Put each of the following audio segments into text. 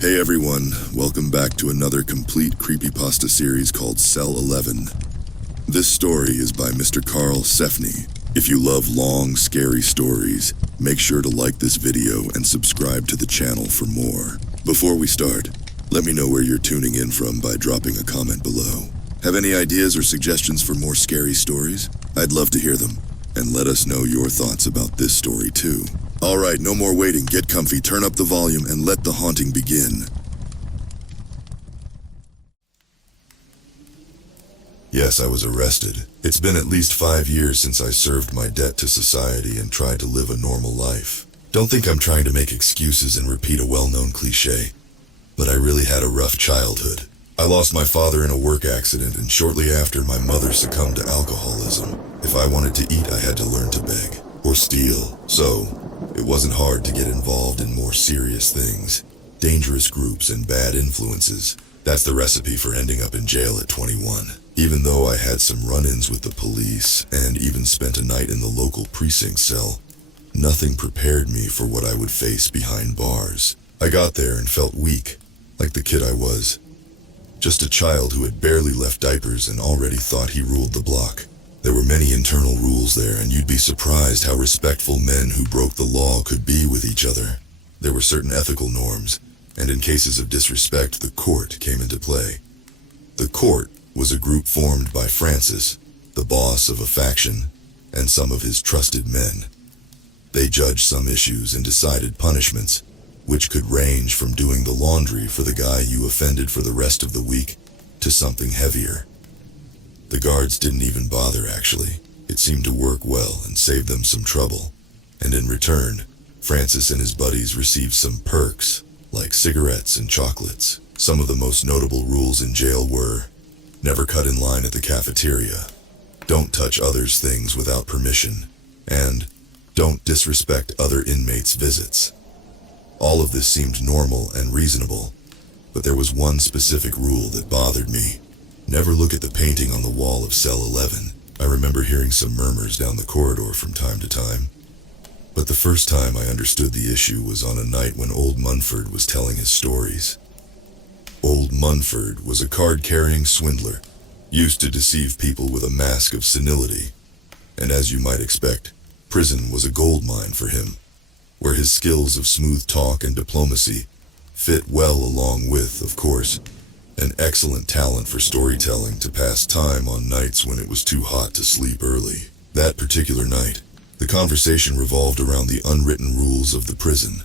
Hey everyone, welcome back to another complete creepypasta series called Cell 11. This story is by Mr. Carl Sefney. If you love long, scary stories, make sure to like this video and subscribe to the channel for more. Before we start, let me know where you're tuning in from by dropping a comment below. Have any ideas or suggestions for more scary stories? I'd love to hear them, and let us know your thoughts about this story too. Alright, no more waiting, get comfy, turn up the volume, and let the haunting begin. Yes, I was arrested. It's been at least 5 years since I served my debt to society and tried to live a normal life. Don't think I'm trying to make excuses and repeat a well-known cliche, but I really had a rough childhood. I lost my father in a work accident, and shortly after, my mother succumbed to alcoholism. If I wanted to eat, I had to learn to beg or steal. So, it wasn't hard to get involved in more serious things, dangerous groups and bad influences. That's the recipe for ending up in jail at 21. Even though I had some run-ins with the police and even spent a night in the local precinct cell, nothing prepared me for what I would face behind bars. I got there and felt weak, like the kid I was. Just a child who had barely left diapers and already thought he ruled the block. There were many internal rules there, and you'd be surprised how respectful men who broke the law could be with each other. There were certain ethical norms, and in cases of disrespect, the court came into play. The court was a group formed by Francis, the boss of a faction, and some of his trusted men. They judged some issues and decided punishments, which could range from doing the laundry for the guy you offended for the rest of the week to something heavier. The guards didn't even bother, actually. It seemed to work well and save them some trouble. And in return, Francis and his buddies received some perks, like cigarettes and chocolates. Some of the most notable rules in jail were: never cut in line at the cafeteria, don't touch others' things without permission, and don't disrespect other inmates' visits. All of this seemed normal and reasonable, but there was one specific rule that bothered me. Never look at the painting on the wall of cell 11. I remember hearing some murmurs down the corridor from time to time. But the first time I understood the issue was on a night when Old Munford was telling his stories. Old Munford was a card-carrying swindler, used to deceive people with a mask of senility. And as you might expect, prison was a goldmine for him, where his skills of smooth talk and diplomacy fit well, along with, of course, an excellent talent for storytelling to pass time on nights when it was too hot to sleep early. That particular night, the conversation revolved around the unwritten rules of the prison.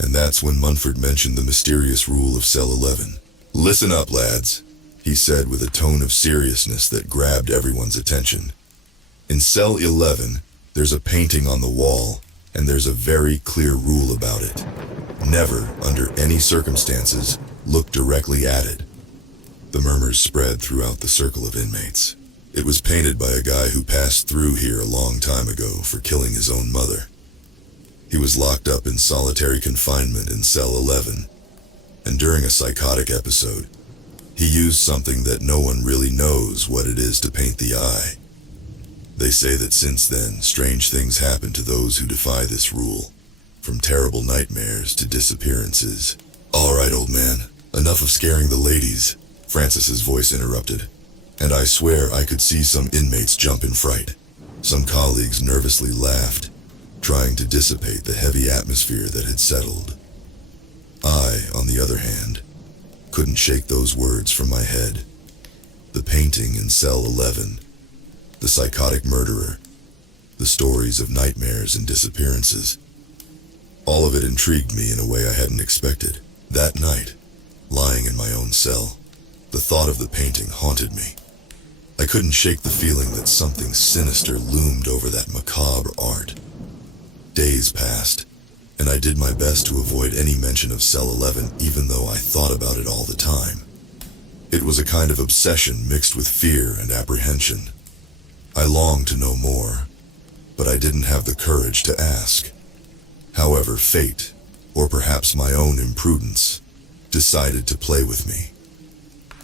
And that's when Munford mentioned the mysterious rule of cell 11. "Listen up, lads," he said with a tone of seriousness that grabbed everyone's attention. "In cell 11, there's a painting on the wall, and there's a very clear rule about it. Never, under any circumstances, look directly at it." The murmurs spread throughout the circle of inmates. It was painted by a guy who passed through here a long time ago for killing his own mother. He was locked up in solitary confinement in cell 11, and during a psychotic episode, he used something that no one really knows what it is to paint the eye. They say that since then, strange things happen to those who defy this rule, from terrible nightmares to disappearances. "All right, old man, enough of scaring the ladies," Francis's voice interrupted, and I swear I could see some inmates jump in fright. Some colleagues nervously laughed, trying to dissipate the heavy atmosphere that had settled. I, on the other hand, couldn't shake those words from my head. The painting in cell 11, the psychotic murderer, the stories of nightmares and disappearances. All of it intrigued me in a way I hadn't expected. That night, lying in my own cell, the thought of the painting haunted me. I couldn't shake the feeling that something sinister loomed over that macabre art. Days passed, and I did my best to avoid any mention of cell 11, even though I thought about it all the time. It was a kind of obsession mixed with fear and apprehension. I longed to know more, but I didn't have the courage to ask. However, fate, or perhaps my own imprudence, decided to play with me.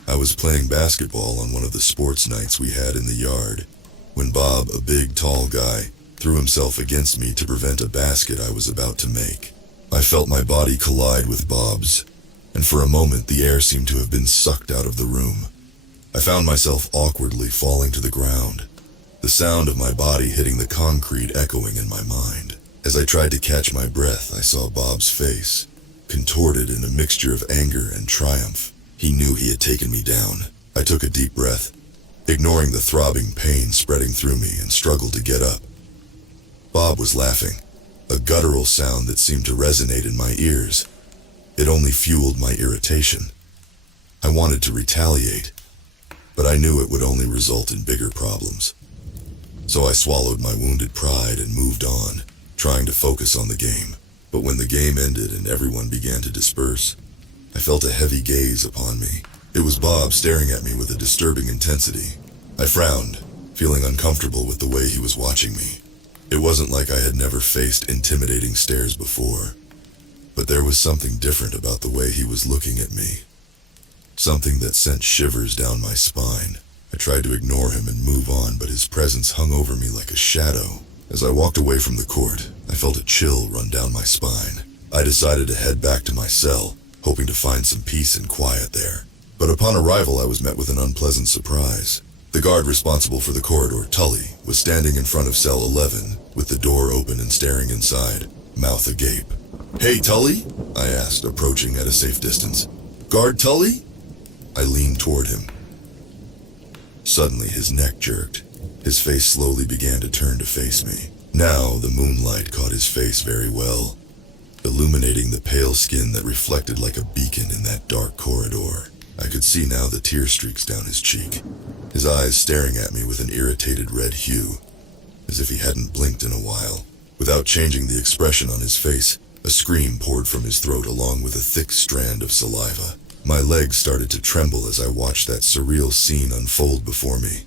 I was playing basketball on one of the sports nights we had in the yard, when Bob, a big, tall guy, threw himself against me to prevent a basket I was about to make. I felt my body collide with Bob's, and for a moment the air seemed to have been sucked out of the room. I found myself awkwardly falling to the ground, the sound of my body hitting the concrete echoing in my mind. As I tried to catch my breath, I saw Bob's face, contorted in a mixture of anger and triumph. He knew he had taken me down. I took a deep breath, ignoring the throbbing pain spreading through me, and struggled to get up. Bob was laughing, a guttural sound that seemed to resonate in my ears. It only fueled my irritation. I wanted to retaliate, but I knew it would only result in bigger problems. So I swallowed my wounded pride and moved on, trying to focus on the game. But when the game ended and everyone began to disperse, I felt a heavy gaze upon me. It was Bob staring at me with a disturbing intensity. I frowned, feeling uncomfortable with the way he was watching me. It wasn't like I had never faced intimidating stares before, but there was something different about the way he was looking at me. Something that sent shivers down my spine. I tried to ignore him and move on, but his presence hung over me like a shadow. As I walked away from the court, I felt a chill run down my spine. I decided to head back to my cell, hoping to find some peace and quiet there. But upon arrival, I was met with an unpleasant surprise. The guard responsible for the corridor, Tully, was standing in front of cell 11, with the door open and staring inside, mouth agape. "Hey, Tully?" I asked, approaching at a safe distance. "Guard Tully?" I leaned toward him. Suddenly, his neck jerked. His face slowly began to turn to face me. Now, the moonlight caught his face very well, illuminating the pale skin that reflected like a beacon in that dark corridor. I could see now the tear streaks down his cheek, his eyes staring at me with an irritated red hue, as if he hadn't blinked in a while. Without changing the expression on his face, a scream poured from his throat along with a thick strand of saliva. My legs started to tremble as I watched that surreal scene unfold before me.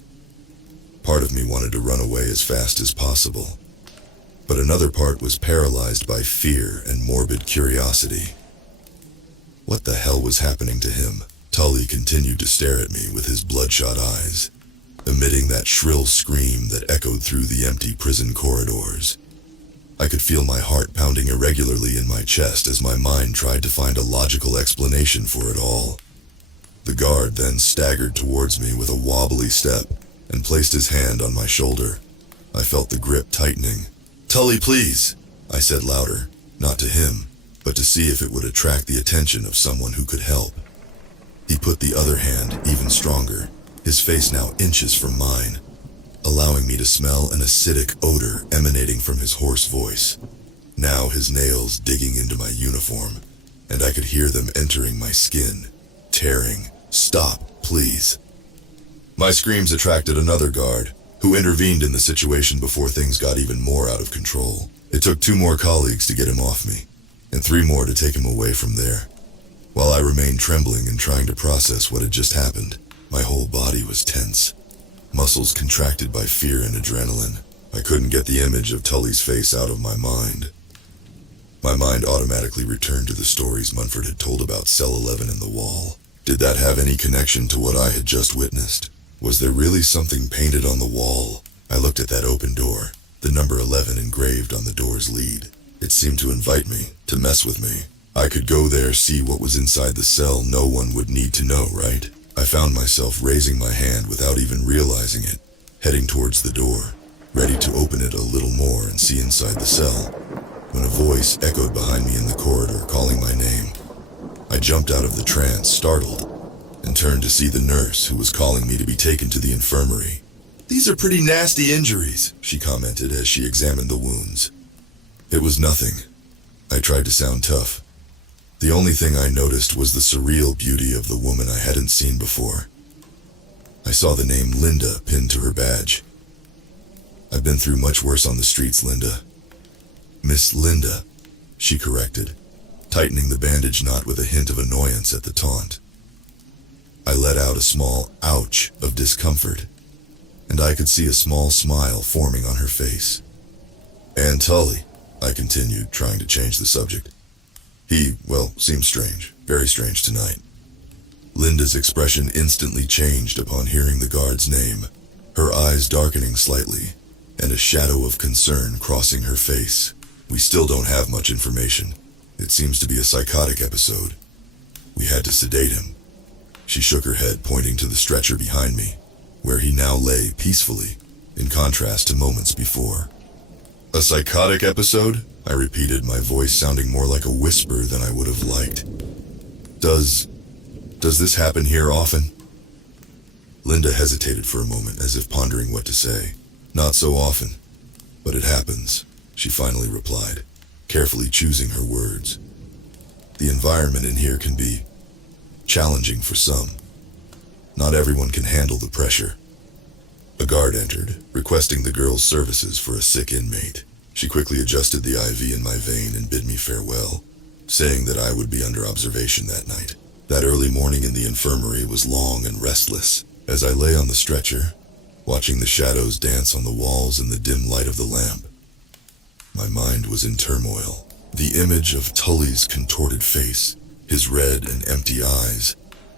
Part of me wanted to run away as fast as possible, but another part was paralyzed by fear and morbid curiosity. What the hell was happening to him? Tully continued to stare at me with his bloodshot eyes, emitting that shrill scream that echoed through the empty prison corridors. I could feel my heart pounding irregularly in my chest as my mind tried to find a logical explanation for it all. The guard then staggered towards me with a wobbly step and placed his hand on my shoulder. I felt the grip tightening. "Tully, please," I said louder, not to him, but to see if it would attract the attention of someone who could help. He put the other hand even stronger, his face now inches from mine, allowing me to smell an acidic odor emanating from his hoarse voice. Now his nails digging into my uniform, and I could hear them entering my skin, tearing. "Stop, please." My screams attracted another guard, who intervened in the situation before things got even more out of control. It took 2 more colleagues to get him off me, and 3 more to take him away from there. While I remained trembling and trying to process what had just happened, my whole body was tense, muscles contracted by fear and adrenaline. I couldn't get the image of Tully's face out of my mind. My mind automatically returned to the stories Munford had told about Cell 11 and the wall. Did that have any connection to what I had just witnessed? Was there really something painted on the wall? I looked at that open door, the number 11 engraved on the door's lead. It seemed to invite me, to mess with me. I could go there, see what was inside the cell. No one would need to know, right? I found myself raising my hand without even realizing it, heading towards the door, ready to open it a little more and see inside the cell, when a voice echoed behind me in the corridor, calling my name. I jumped out of the trance, startled, and turned to see the nurse who was calling me to be taken to the infirmary. "These are pretty nasty injuries," she commented as she examined the wounds. It was nothing. I tried to sound tough. The only thing I noticed was the surreal beauty of the woman I hadn't seen before. I saw the name Linda pinned to her badge. "I've been through much worse on the streets, Linda." "Miss Linda," she corrected, tightening the bandage knot with a hint of annoyance at the taunt. I let out a small ouch of discomfort, and I could see a small smile forming on her face. "And Tully," I continued, trying to change the subject. "He, well, seems strange, very strange tonight." Linda's expression instantly changed upon hearing the guard's name, her eyes darkening slightly, and a shadow of concern crossing her face. "We still don't have much information. It seems to be a psychotic episode. We We had to sedate him. She shook her head, pointing to the stretcher behind me, where he now lay peacefully, in contrast to moments before. A psychotic episode? I repeated, my voice sounding more like a whisper than I would have liked. Does this happen here often? Linda hesitated for a moment, as if pondering what to say. Not so often, but it happens, she finally replied, carefully choosing her words. The environment in here can be challenging for some. Not everyone can handle the pressure. A guard entered, requesting the girl's services for a sick inmate. She quickly adjusted the IV in my vein and bid me farewell, saying that I would be under observation that night. That early morning in the infirmary was long and restless. As I lay on the stretcher, watching the shadows dance on the walls in the dim light of the lamp, my mind was in turmoil. The image of Tully's contorted face, his red and empty eyes,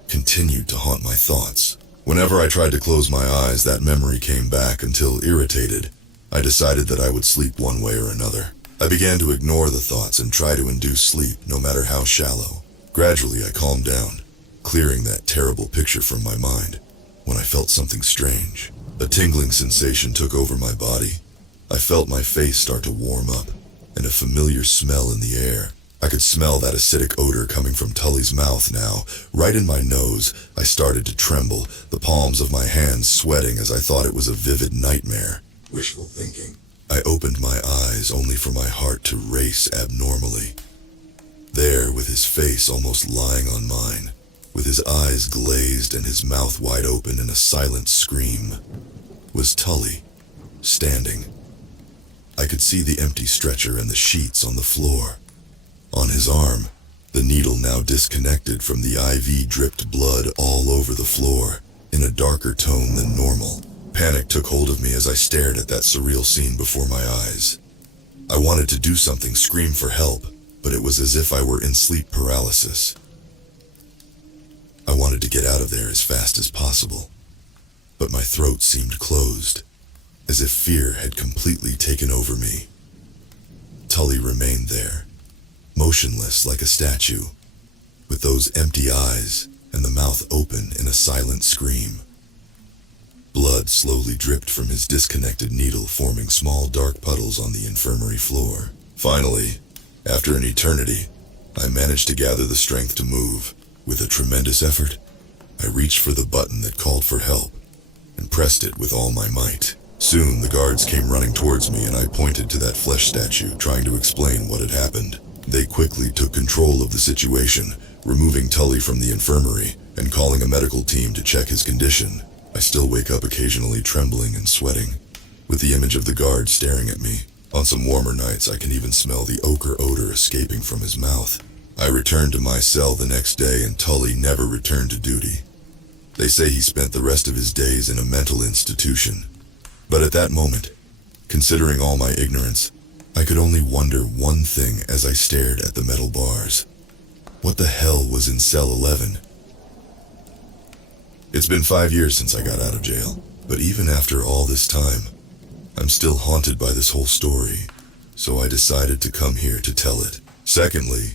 continued to haunt my thoughts. Whenever I tried to close my eyes, that memory came back until, irritated, I decided that I would sleep one way or another. I began to ignore the thoughts and try to induce sleep, no matter how shallow. Gradually, I calmed down, clearing that terrible picture from my mind, when I felt something strange. A tingling sensation took over my body. I felt my face start to warm up, and a familiar smell in the air. I could smell that acidic odor coming from Tully's mouth now. Right in my nose, I started to tremble, the palms of my hands sweating as I thought it was a vivid nightmare. Wishful thinking. I opened my eyes only for my heart to race abnormally. There, with his face almost lying on mine, with his eyes glazed and his mouth wide open in a silent scream, was Tully, standing. I could see the empty stretcher and the sheets on the floor. On his arm, the needle now disconnected from the IV dripped blood all over the floor, in a darker tone than normal. Panic took hold of me as I stared at that surreal scene before my eyes. I wanted to do something, scream for help, but it was as if I were in sleep paralysis. I wanted to get out of there as fast as possible, but my throat seemed closed, as if fear had completely taken over me. Tully remained there, motionless like a statue, with those empty eyes and the mouth open in a silent scream. Blood slowly dripped from his disconnected needle, forming small dark puddles on the infirmary floor. Finally, after an eternity, I managed to gather the strength to move. With a tremendous effort, I reached for the button that called for help and pressed it with all my might. Soon the guards came running towards me and I pointed to that flesh statue, trying to explain what had happened. They quickly took control of the situation, removing Tully from the infirmary and calling a medical team to check his condition. I still wake up occasionally trembling and sweating, with the image of the guard staring at me. On some warmer nights, I can even smell the ochre odor escaping from his mouth. I returned to my cell the next day and Tully never returned to duty. They say he spent the rest of his days in a mental institution. But at that moment, considering all my ignorance, I could only wonder one thing as I stared at the metal bars. What the hell was in cell 11? It's been 5 years since I got out of jail, but even after all this time, I'm still haunted by this whole story, so I decided to come here to tell it. Secondly,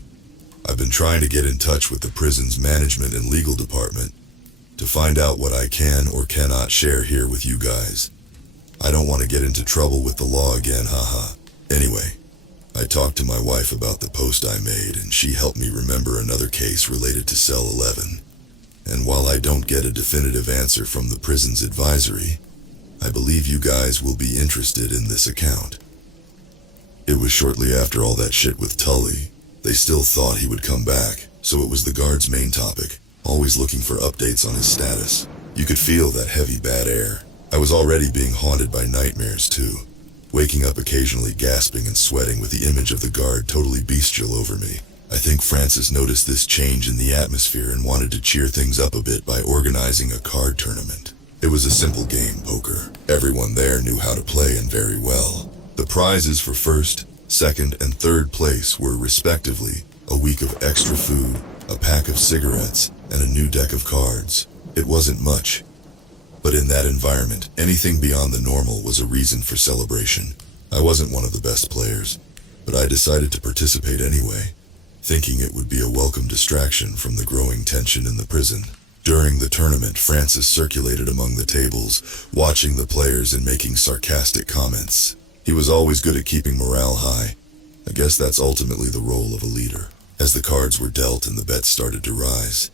I've been trying to get in touch with the prison's management and legal department to find out what I can or cannot share here with you guys. I don't want to get into trouble with the law again, haha. Anyway, I talked to my wife about the post I made and she helped me remember another case related to cell 11. And while I don't get a definitive answer from the prison's advisory, I believe you guys will be interested in this account. It was shortly after all that shit with Tully. They still thought he would come back, so it was the guard's main topic, always looking for updates on his status. You could feel that heavy bad air. I was already being haunted by nightmares too, waking up occasionally gasping and sweating with the image of the guard totally bestial over me. I think Francis noticed this change in the atmosphere and wanted to cheer things up a bit by organizing a card tournament. It was a simple game, poker. Everyone there knew how to play and very well. The prizes for first, second, and third place were respectively a week of extra food, a pack of cigarettes, and a new deck of cards. It wasn't much, but in that environment, anything beyond the normal was a reason for celebration. I wasn't one of the best players, but I decided to participate anyway. thinking it would be a welcome distraction from the growing tension in the prison. During the tournament, Francis circulated among the tables, watching the players and making sarcastic comments. He was always good at keeping morale high. I guess that's ultimately the role of a leader. As the cards were dealt and the bets started to rise,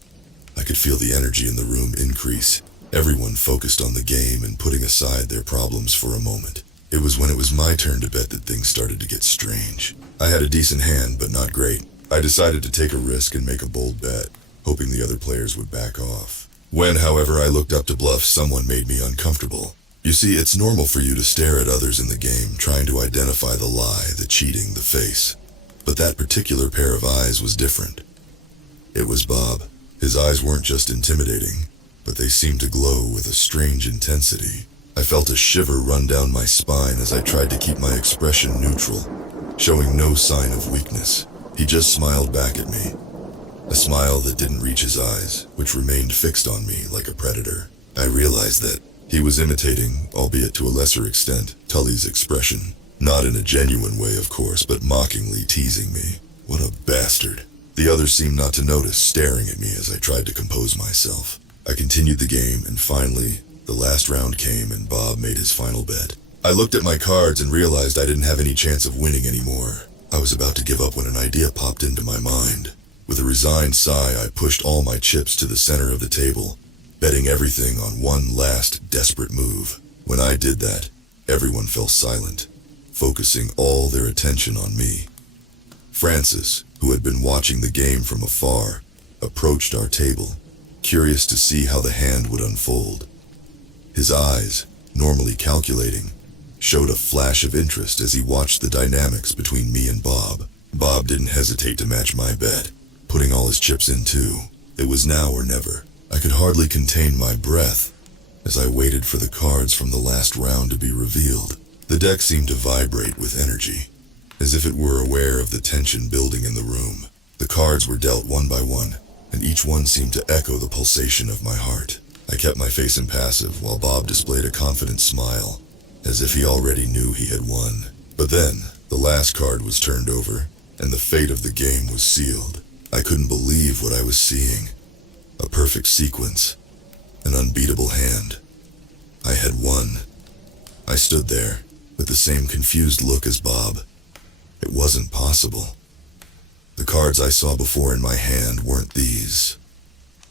I could feel the energy in the room increase. Everyone focused on the game and putting aside their problems for a moment. It was when it was my turn to bet that things started to get strange. I had a decent hand, but not great. I decided to take a risk and make a bold bet, hoping the other players would back off. When, however, I looked up to bluff, someone made me uncomfortable. You see, it's normal for you to stare at others in the game, trying to identify the lie, the cheating, the face. But that particular pair of eyes was different. It was Bob. His eyes weren't just intimidating, but they seemed to glow with a strange intensity. I felt a shiver run down my spine as I tried to keep my expression neutral, showing no sign of weakness. He just smiled back at me. A smile that didn't reach his eyes, which remained fixed on me like a predator. I realized that he was imitating, albeit to a lesser extent, Tully's expression. Not in a genuine way, of course, but mockingly teasing me. What a bastard. The others seemed not to notice, staring at me as I tried to compose myself. I continued the game, and finally, the last round came and Bob made his final bet. I looked at my cards and realized I didn't have any chance of winning anymore. I was about to give up when an idea popped into my mind. With a resigned sigh, I pushed all my chips to the center of the table, betting everything on one last desperate move. When I did that, everyone fell silent, focusing all their attention on me. Francis, who had been watching the game from afar, approached our table, curious to see how the hand would unfold. His eyes, normally calculating, showed a flash of interest as he watched the dynamics between me and Bob. Bob didn't hesitate to match my bet, putting all his chips in too. It was now or never. I could hardly contain my breath as I waited for the cards from the last round to be revealed. The deck seemed to vibrate with energy, as if it were aware of the tension building in the room. The cards were dealt one by one, and each one seemed to echo the pulsation of my heart. I kept my face impassive while Bob displayed a confident smile, as if he already knew he had won. But then, the last card was turned over, and the fate of the game was sealed. I couldn't believe what I was seeing. A perfect sequence, an unbeatable hand. I had won. I stood there, with the same confused look as Bob. It wasn't possible. The cards I saw before in my hand weren't these.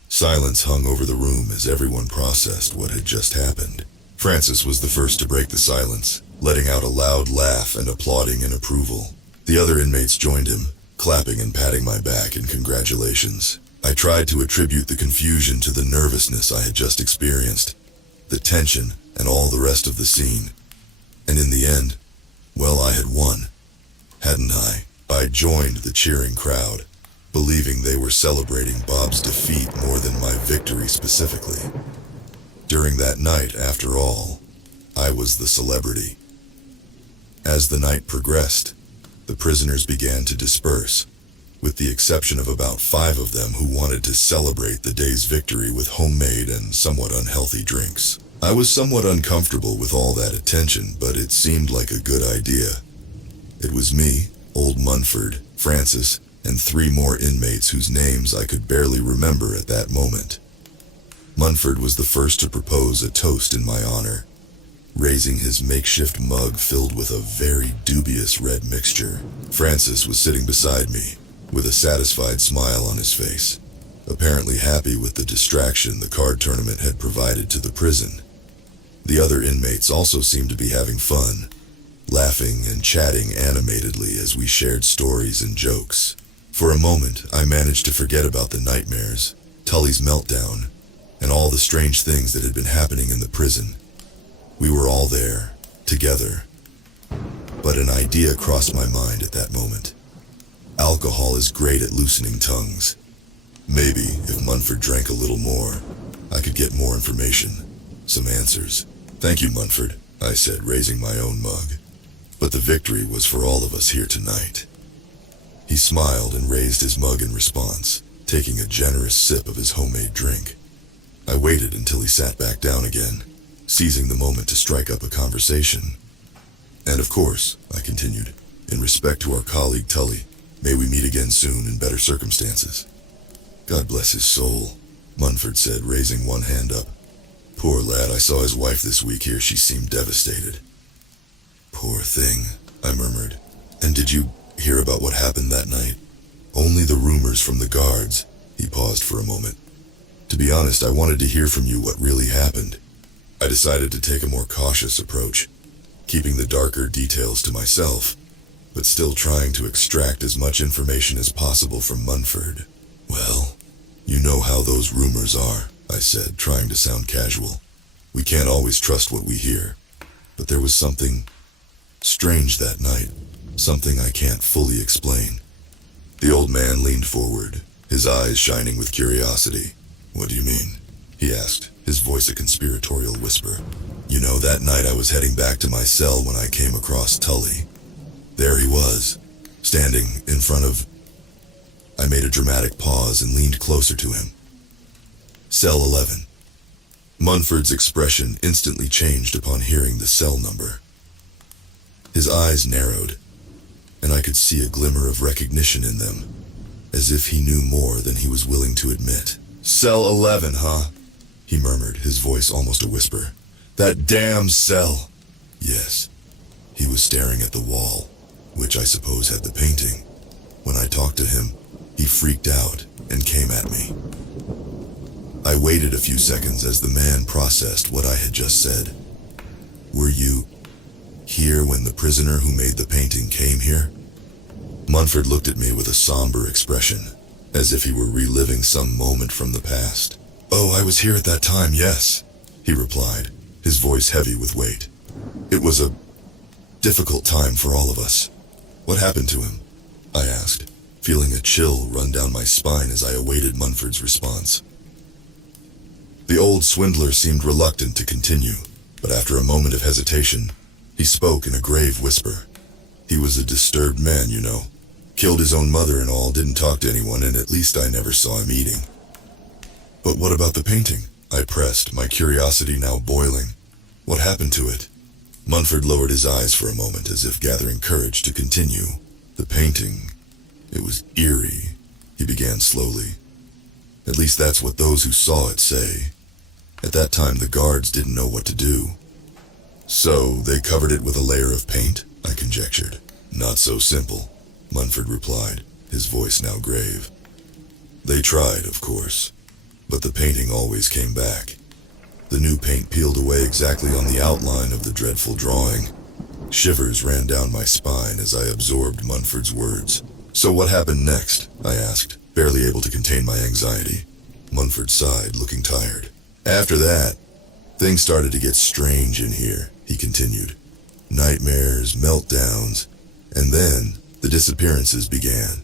Silence hung over the room as everyone processed what had just happened. Francis was the first to break the silence, letting out a loud laugh and applauding in approval. The other inmates joined him, clapping and patting my back in congratulations. I tried to attribute the confusion to the nervousness I had just experienced, the tension, and all the rest of the scene. And in the end, well, I had won, hadn't I? I joined the cheering crowd, believing they were celebrating Bob's defeat more than my victory specifically. During that night, after all, I was the celebrity. As the night progressed, the prisoners began to disperse, with the exception of about 5 of them who wanted to celebrate the day's victory with homemade and somewhat unhealthy drinks. I was somewhat uncomfortable with all that attention, but it seemed like a good idea. It was me, old Munford, Francis, and 3 more inmates whose names I could barely remember at that moment. Munford was the first to propose a toast in my honor, raising his makeshift mug filled with a very dubious red mixture. Francis was sitting beside me, with a satisfied smile on his face, apparently happy with the distraction the card tournament had provided to the prison. The other inmates also seemed to be having fun, laughing and chatting animatedly as we shared stories and jokes. For a moment, I managed to forget about the nightmares, Tully's meltdown, and all the strange things that had been happening in the prison. We were all there, together. But an idea crossed my mind at that moment. Alcohol is great at loosening tongues. Maybe, if Munford drank a little more, I could get more information, some answers. "Thank you, Munford," I said, raising my own mug. "But the victory was for all of us here tonight." He smiled and raised his mug in response, taking a generous sip of his homemade drink. I waited until he sat back down again, seizing the moment to strike up a conversation. "And of course," I continued, "in respect to our colleague Tully, May we meet again soon in better circumstances. God bless his soul, Munford said, raising one hand up. Poor lad, I saw his wife this week here. She seemed devastated. Poor thing, I murmured. And did you hear about what happened that night? Only the rumors from the guards. He paused for a moment. To be honest, I wanted to hear from you what really happened. I decided to take a more cautious approach, keeping the darker details to myself, but still trying to extract as much information as possible from Munford. Well, you know how those rumors are, I said, trying to sound casual. We can't always trust what we hear, but there was something strange that night, something I can't fully explain. The old man leaned forward, his eyes shining with curiosity. What do you mean? He asked, his voice a conspiratorial whisper. You know, that night I was heading back to my cell when I came across Tully. There he was, standing in front of... I made a dramatic pause and leaned closer to him. Cell 11. Munford's expression instantly changed upon hearing the cell number. His eyes narrowed, and I could see a glimmer of recognition in them, as if he knew more than he was willing to admit. Cell 11, huh? He murmured, his voice almost a whisper. That damn cell! Yes. He was staring at the wall, which I suppose had the painting. When I talked to him, he freaked out and came at me. I waited a few seconds as the man processed what I had just said. Were you here when the prisoner who made the painting came here? Munford looked at me with a somber expression, as if he were reliving some moment from the past. Oh, I was here at that time, yes, he replied, his voice heavy with weight. It was a difficult time for all of us. What happened to him? I asked, feeling a chill run down my spine as I awaited Munford's response. The old swindler seemed reluctant to continue, but after a moment of hesitation, he spoke in a grave whisper. He was a disturbed man, you know. Killed his own mother and all, didn't talk to anyone, and at least I never saw him eating. But what about the painting? I pressed, my curiosity now boiling. What happened to it? Munford lowered his eyes for a moment, as if gathering courage to continue. The painting, it was eerie, he began slowly. At least that's what those who saw it say. At that time, the guards didn't know what to do. So, they covered it with a layer of paint, I conjectured. Not so simple, Munford replied, his voice now grave. They tried, of course, but the painting always came back. The new paint peeled away exactly on the outline of the dreadful drawing. Shivers ran down my spine as I absorbed Munford's words. So what happened next? I asked, barely able to contain my anxiety. Munford sighed, looking tired. After that, things started to get strange in here, he continued. Nightmares, meltdowns, and then the disappearances began.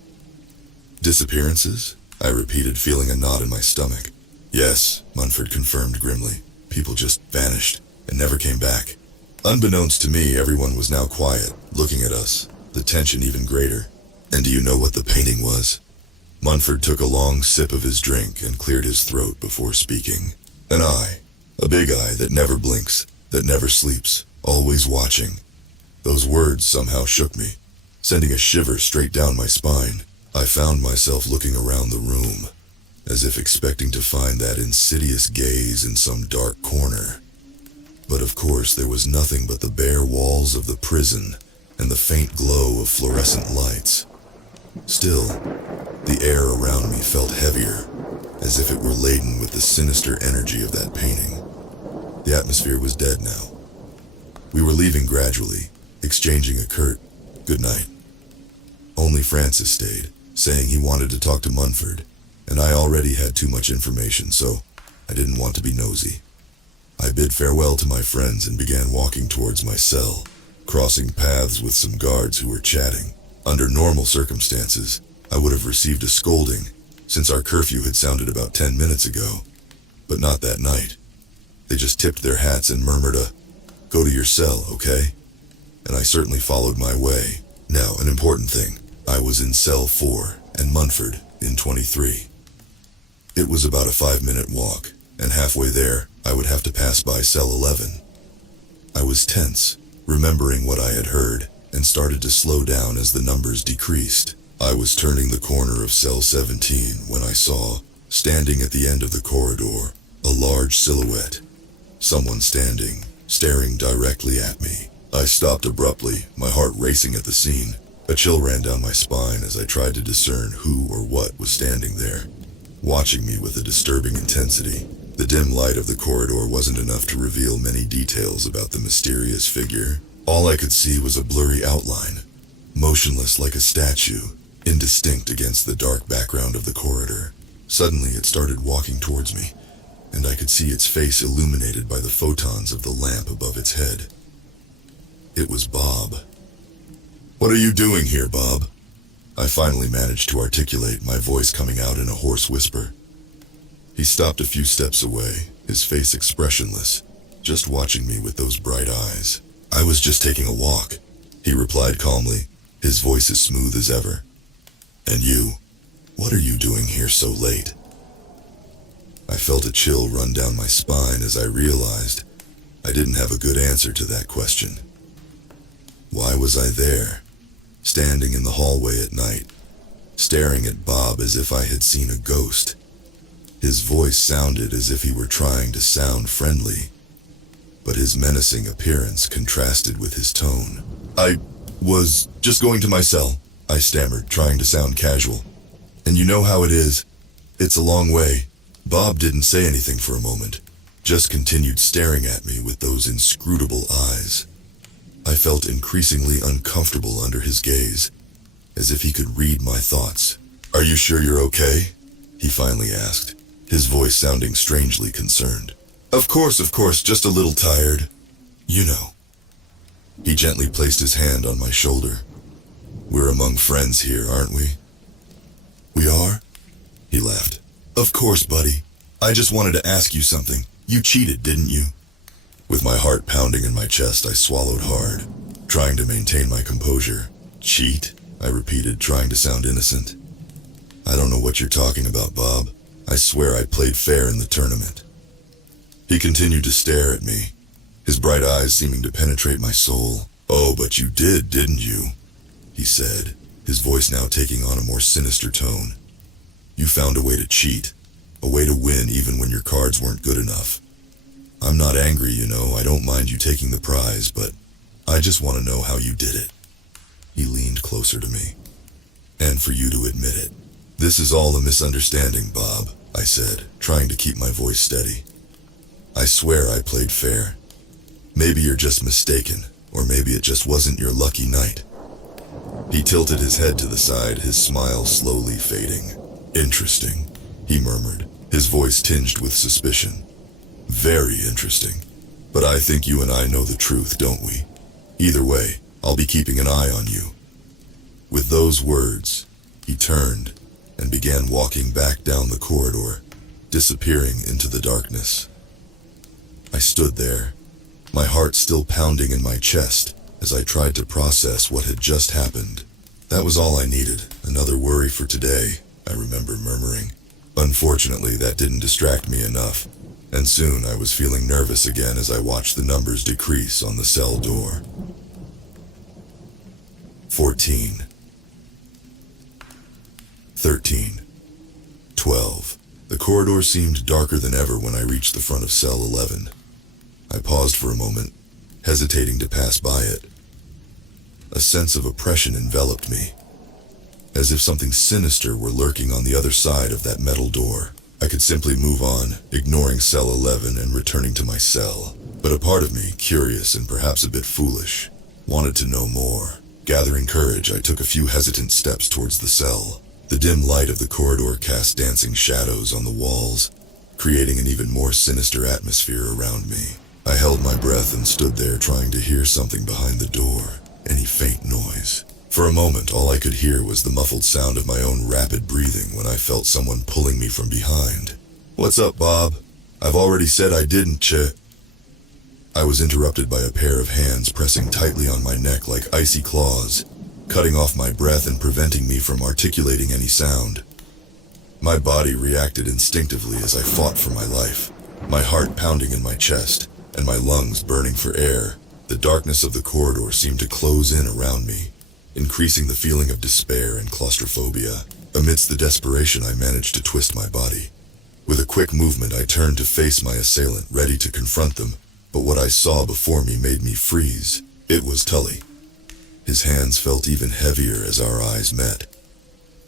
Disappearances? I repeated, feeling a knot in my stomach. Yes, Munford confirmed grimly. People just vanished and never came back. Unbeknownst to me, everyone was now quiet, looking at us, the tension even greater. And do you know what the painting was? Munford took a long sip of his drink and cleared his throat before speaking. An eye. A big eye that never blinks, that never sleeps, always watching. Those words somehow shook me, sending a shiver straight down my spine. I found myself looking around the room, as if expecting to find that insidious gaze in some dark corner. But of course there was nothing but the bare walls of the prison and the faint glow of fluorescent lights. Still, the air around me felt heavier, as if it were laden with the sinister energy of that painting. The atmosphere was dead now. We were leaving gradually, exchanging a curt good night. Only Francis stayed, saying he wanted to talk to Munford, and I already had too much information, so I didn't want to be nosy. I bid farewell to my friends and began walking towards my cell, crossing paths with some guards who were chatting. Under normal circumstances, I would have received a scolding, since our curfew had sounded about 10 minutes ago. But not that night. They just tipped their hats and murmured go to your cell, okay? And I certainly followed my way. Now, an important thing. I was in cell 4, and Munford in 23. It was about a 5-minute walk, and halfway there, I would have to pass by cell 11. I was tense, remembering what I had heard, and started to slow down as the numbers decreased. I was turning the corner of cell 17 when I saw, standing at the end of the corridor, a large silhouette. Someone standing, staring directly at me. I stopped abruptly, my heart racing at the scene. A chill ran down my spine as I tried to discern who or what was standing there, watching me with a disturbing intensity. The dim light of the corridor wasn't enough to reveal many details about the mysterious figure. All I could see was a blurry outline, motionless like a statue, indistinct against the dark background of the corridor. Suddenly it started walking towards me, and I could see its face illuminated by the photons of the lamp above its head. It was Bob. "What are you doing here, Bob?" I finally managed to articulate, my voice coming out in a hoarse whisper. He stopped a few steps away, his face expressionless, just watching me with those bright eyes. "I was just taking a walk," he replied calmly, his voice as smooth as ever. "And you? What are you doing here so late?" I felt a chill run down my spine as I realized I didn't have a good answer to that question. Why was I there, standing in the hallway at night, staring at Bob as if I had seen a ghost? His voice sounded as if he were trying to sound friendly, but his menacing appearance contrasted with his tone. "I was just going to my cell," I stammered, trying to sound casual. "And you know how it is. It's a long way." Bob didn't say anything for a moment, just continued staring at me with those inscrutable eyes. I felt increasingly uncomfortable under his gaze, as if he could read my thoughts. "Are you sure you're okay?" he finally asked, his voice sounding strangely concerned. Of course, just a little tired. You know." He gently placed his hand on my shoulder. "We're among friends here, aren't we?" "We are?" He laughed. "Of course, buddy. I just wanted to ask you something. You cheated, didn't you?" With my heart pounding in my chest, I swallowed hard, trying to maintain my composure. "Cheat?" I repeated, trying to sound innocent. "I don't know what you're talking about, Bob. I swear I played fair in the tournament." He continued to stare at me, his bright eyes seeming to penetrate my soul. "Oh, but you did, didn't you?" he said, his voice now taking on a more sinister tone. "You found a way to cheat, a way to win even when your cards weren't good enough. I'm not angry, you know, I don't mind you taking the prize, but I just want to know how you did it." He leaned closer to me. "And for you to admit it. This is all a misunderstanding, Bob," I said, trying to keep my voice steady. "I swear I played fair. Maybe you're just mistaken, or maybe it just wasn't your lucky night." He tilted his head to the side, his smile slowly fading. "Interesting," he murmured, his voice tinged with suspicion. "Very interesting. But I think you and I know the truth, don't we? Either way, I'll be keeping an eye on you." With those words, he turned and began walking back down the corridor, disappearing into the darkness. I stood there, my heart still pounding in my chest as I tried to process what had just happened. That was all I needed, another worry for today, I remember murmuring. Unfortunately, that didn't distract me enough, and soon I was feeling nervous again as I watched the numbers decrease on the cell door. 14. 13. 12. The corridor seemed darker than ever when I reached the front of cell 11. I paused for a moment, hesitating to pass by it. A sense of oppression enveloped me, as if something sinister were lurking on the other side of that metal door. I could simply move on, ignoring cell 11 and returning to my cell. But a part of me, curious and perhaps a bit foolish, wanted to know more. Gathering courage, I took a few hesitant steps towards the cell. The dim light of the corridor cast dancing shadows on the walls, creating an even more sinister atmosphere around me. I held my breath and stood there trying to hear something behind the door, any faint noise. For a moment, all I could hear was the muffled sound of my own rapid breathing when I felt someone pulling me from behind. "What's up, Bob? I've already said I didn't I was interrupted by a pair of hands pressing tightly on my neck like icy claws, cutting off my breath and preventing me from articulating any sound. My body reacted instinctively as I fought for my life, my heart pounding in my chest, and my lungs burning for air. The darkness of the corridor seemed to close in around me, increasing the feeling of despair and claustrophobia. Amidst the desperation, I managed to twist my body. With a quick movement, I turned to face my assailant, ready to confront them, but what I saw before me made me freeze. It was Tully. His hands felt even heavier as our eyes met.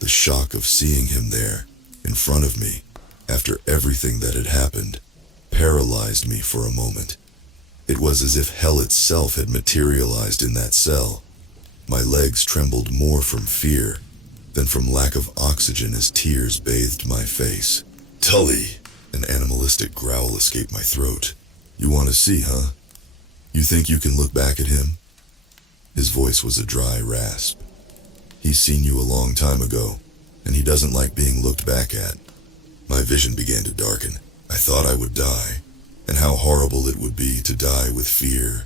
The shock of seeing him there, in front of me, after everything that had happened, paralyzed me for a moment. It was as if hell itself had materialized in that cell. My legs trembled more from fear than from lack of oxygen as tears bathed my face. "Tully!" An animalistic growl escaped my throat. "You want to see, huh? You think you can look back at him?" His voice was a dry rasp. "He's seen you a long time ago, and he doesn't like being looked back at." My vision began to darken. I thought I would die, and how horrible it would be to die with fear.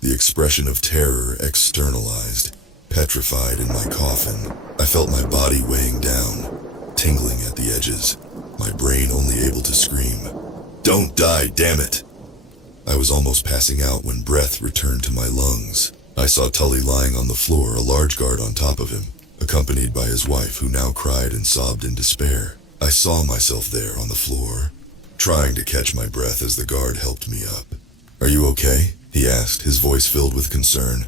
The expression of terror externalized, petrified in my coffin. I felt my body weighing down, tingling at the edges, my brain only able to scream, "Don't die, damn it!" I was almost passing out when breath returned to my lungs. I saw Tully lying on the floor, a large guard on top of him, accompanied by his wife, who now cried and sobbed in despair. I saw myself there on the floor, trying to catch my breath as the guard helped me up. "Are you okay?" he asked, his voice filled with concern.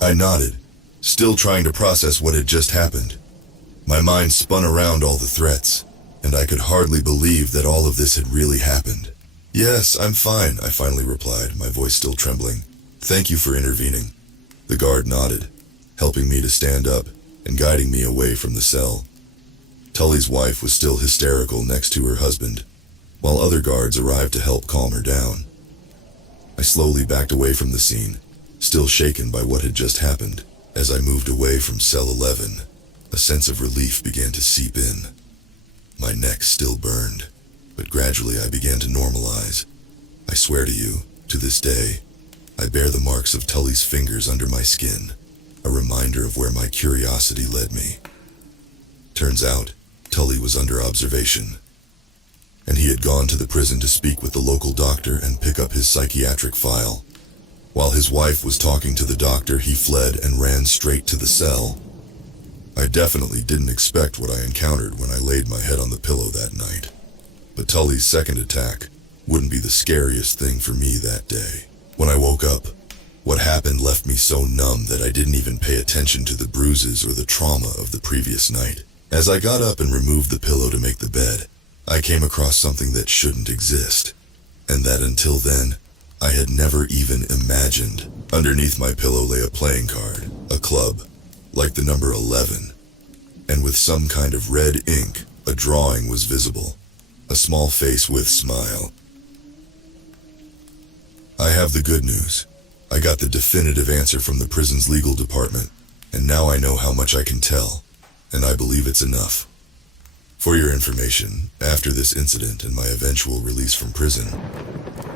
I nodded, still trying to process what had just happened. My mind spun around all the threats, and I could hardly believe that all of this had really happened. "Yes, I'm fine," I finally replied, my voice still trembling. "Thank you for intervening." The guard nodded, helping me to stand up and guiding me away from the cell. Tully's wife was still hysterical next to her husband, while other guards arrived to help calm her down. I slowly backed away from the scene, still shaken by what had just happened. As I moved away from cell 11, a sense of relief began to seep in. My neck still burned, but gradually I began to normalize. I swear to you, to this day, I bear the marks of Tully's fingers under my skin, a reminder of where my curiosity led me. Turns out, Tully was under observation, and he had gone to the prison to speak with the local doctor and pick up his psychiatric file. While his wife was talking to the doctor, he fled and ran straight to the cell. I definitely didn't expect what I encountered when I laid my head on the pillow that night. But Tully's second attack wouldn't be the scariest thing for me that day. When I woke up, what happened left me so numb that I didn't even pay attention to the bruises or the trauma of the previous night. As I got up and removed the pillow to make the bed, I came across something that shouldn't exist, and that until then, I had never even imagined. Underneath my pillow lay a playing card, a club, like the number 11, and with some kind of red ink, a drawing was visible, a small face with smile. I have the good news. I got the definitive answer from the prison's legal department, and now I know how much I can tell, and I believe it's enough. For your information, after this incident and my eventual release from prison,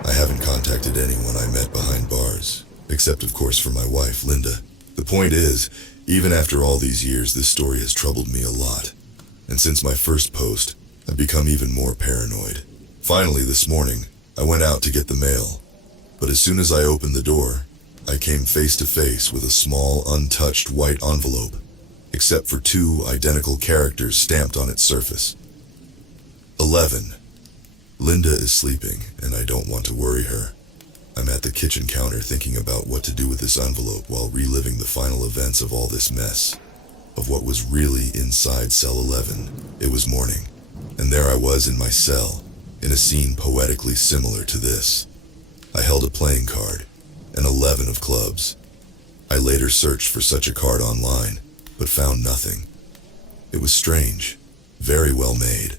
I haven't contacted anyone I met behind bars, except of course for my wife, Linda. The point is, even after all these years, this story has troubled me a lot, and since my first post, I've become even more paranoid. Finally, this morning, I went out to get the mail, but as soon as I opened the door, I came face to face with a small, untouched white envelope, except for 2 identical characters stamped on its surface. 11. Linda is sleeping, and I don't want to worry her. I'm at the kitchen counter thinking about what to do with this envelope while reliving the final events of all this mess, of what was really inside cell 11. It was morning, and there I was in my cell, in a scene poetically similar to this. I held a playing card, an 11 of clubs. I later searched for such a card online, but found nothing. It was strange, very well made.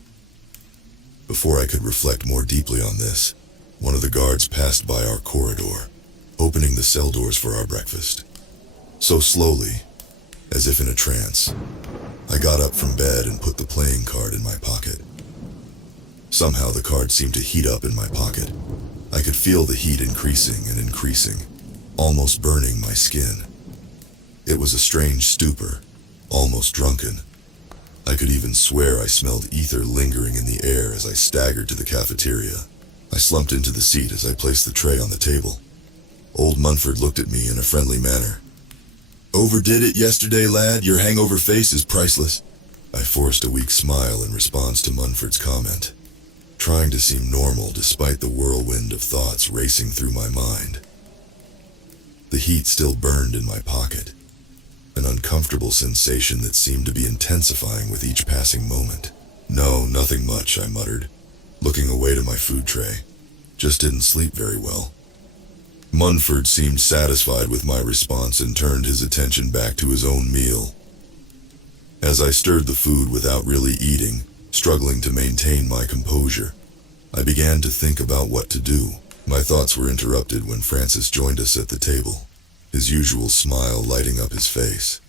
Before I could reflect more deeply on this, one of the guards passed by our corridor, opening the cell doors for our breakfast. So slowly, as if in a trance, I got up from bed and put the playing card in my pocket. Somehow the card seemed to heat up in my pocket. I could feel the heat increasing and increasing, almost burning my skin. It was a strange stupor, almost drunken. I could even swear I smelled ether lingering in the air as I staggered to the cafeteria. I slumped into the seat as I placed the tray on the table. Old Munford looked at me in a friendly manner. Overdid it yesterday, lad. Your hangover face is priceless. I forced a weak smile in response to Munford's comment, trying to seem normal despite the whirlwind of thoughts racing through my mind. The heat still burned in my pocket, an uncomfortable sensation that seemed to be intensifying with each passing moment. No, nothing much, I muttered, looking away to my food tray. Just didn't sleep very well. Munford seemed satisfied with my response and turned his attention back to his own meal. As I stirred the food without really eating, struggling to maintain my composure, I began to think about what to do. My thoughts were interrupted when Francis joined us at the table, his usual smile lighting up his face.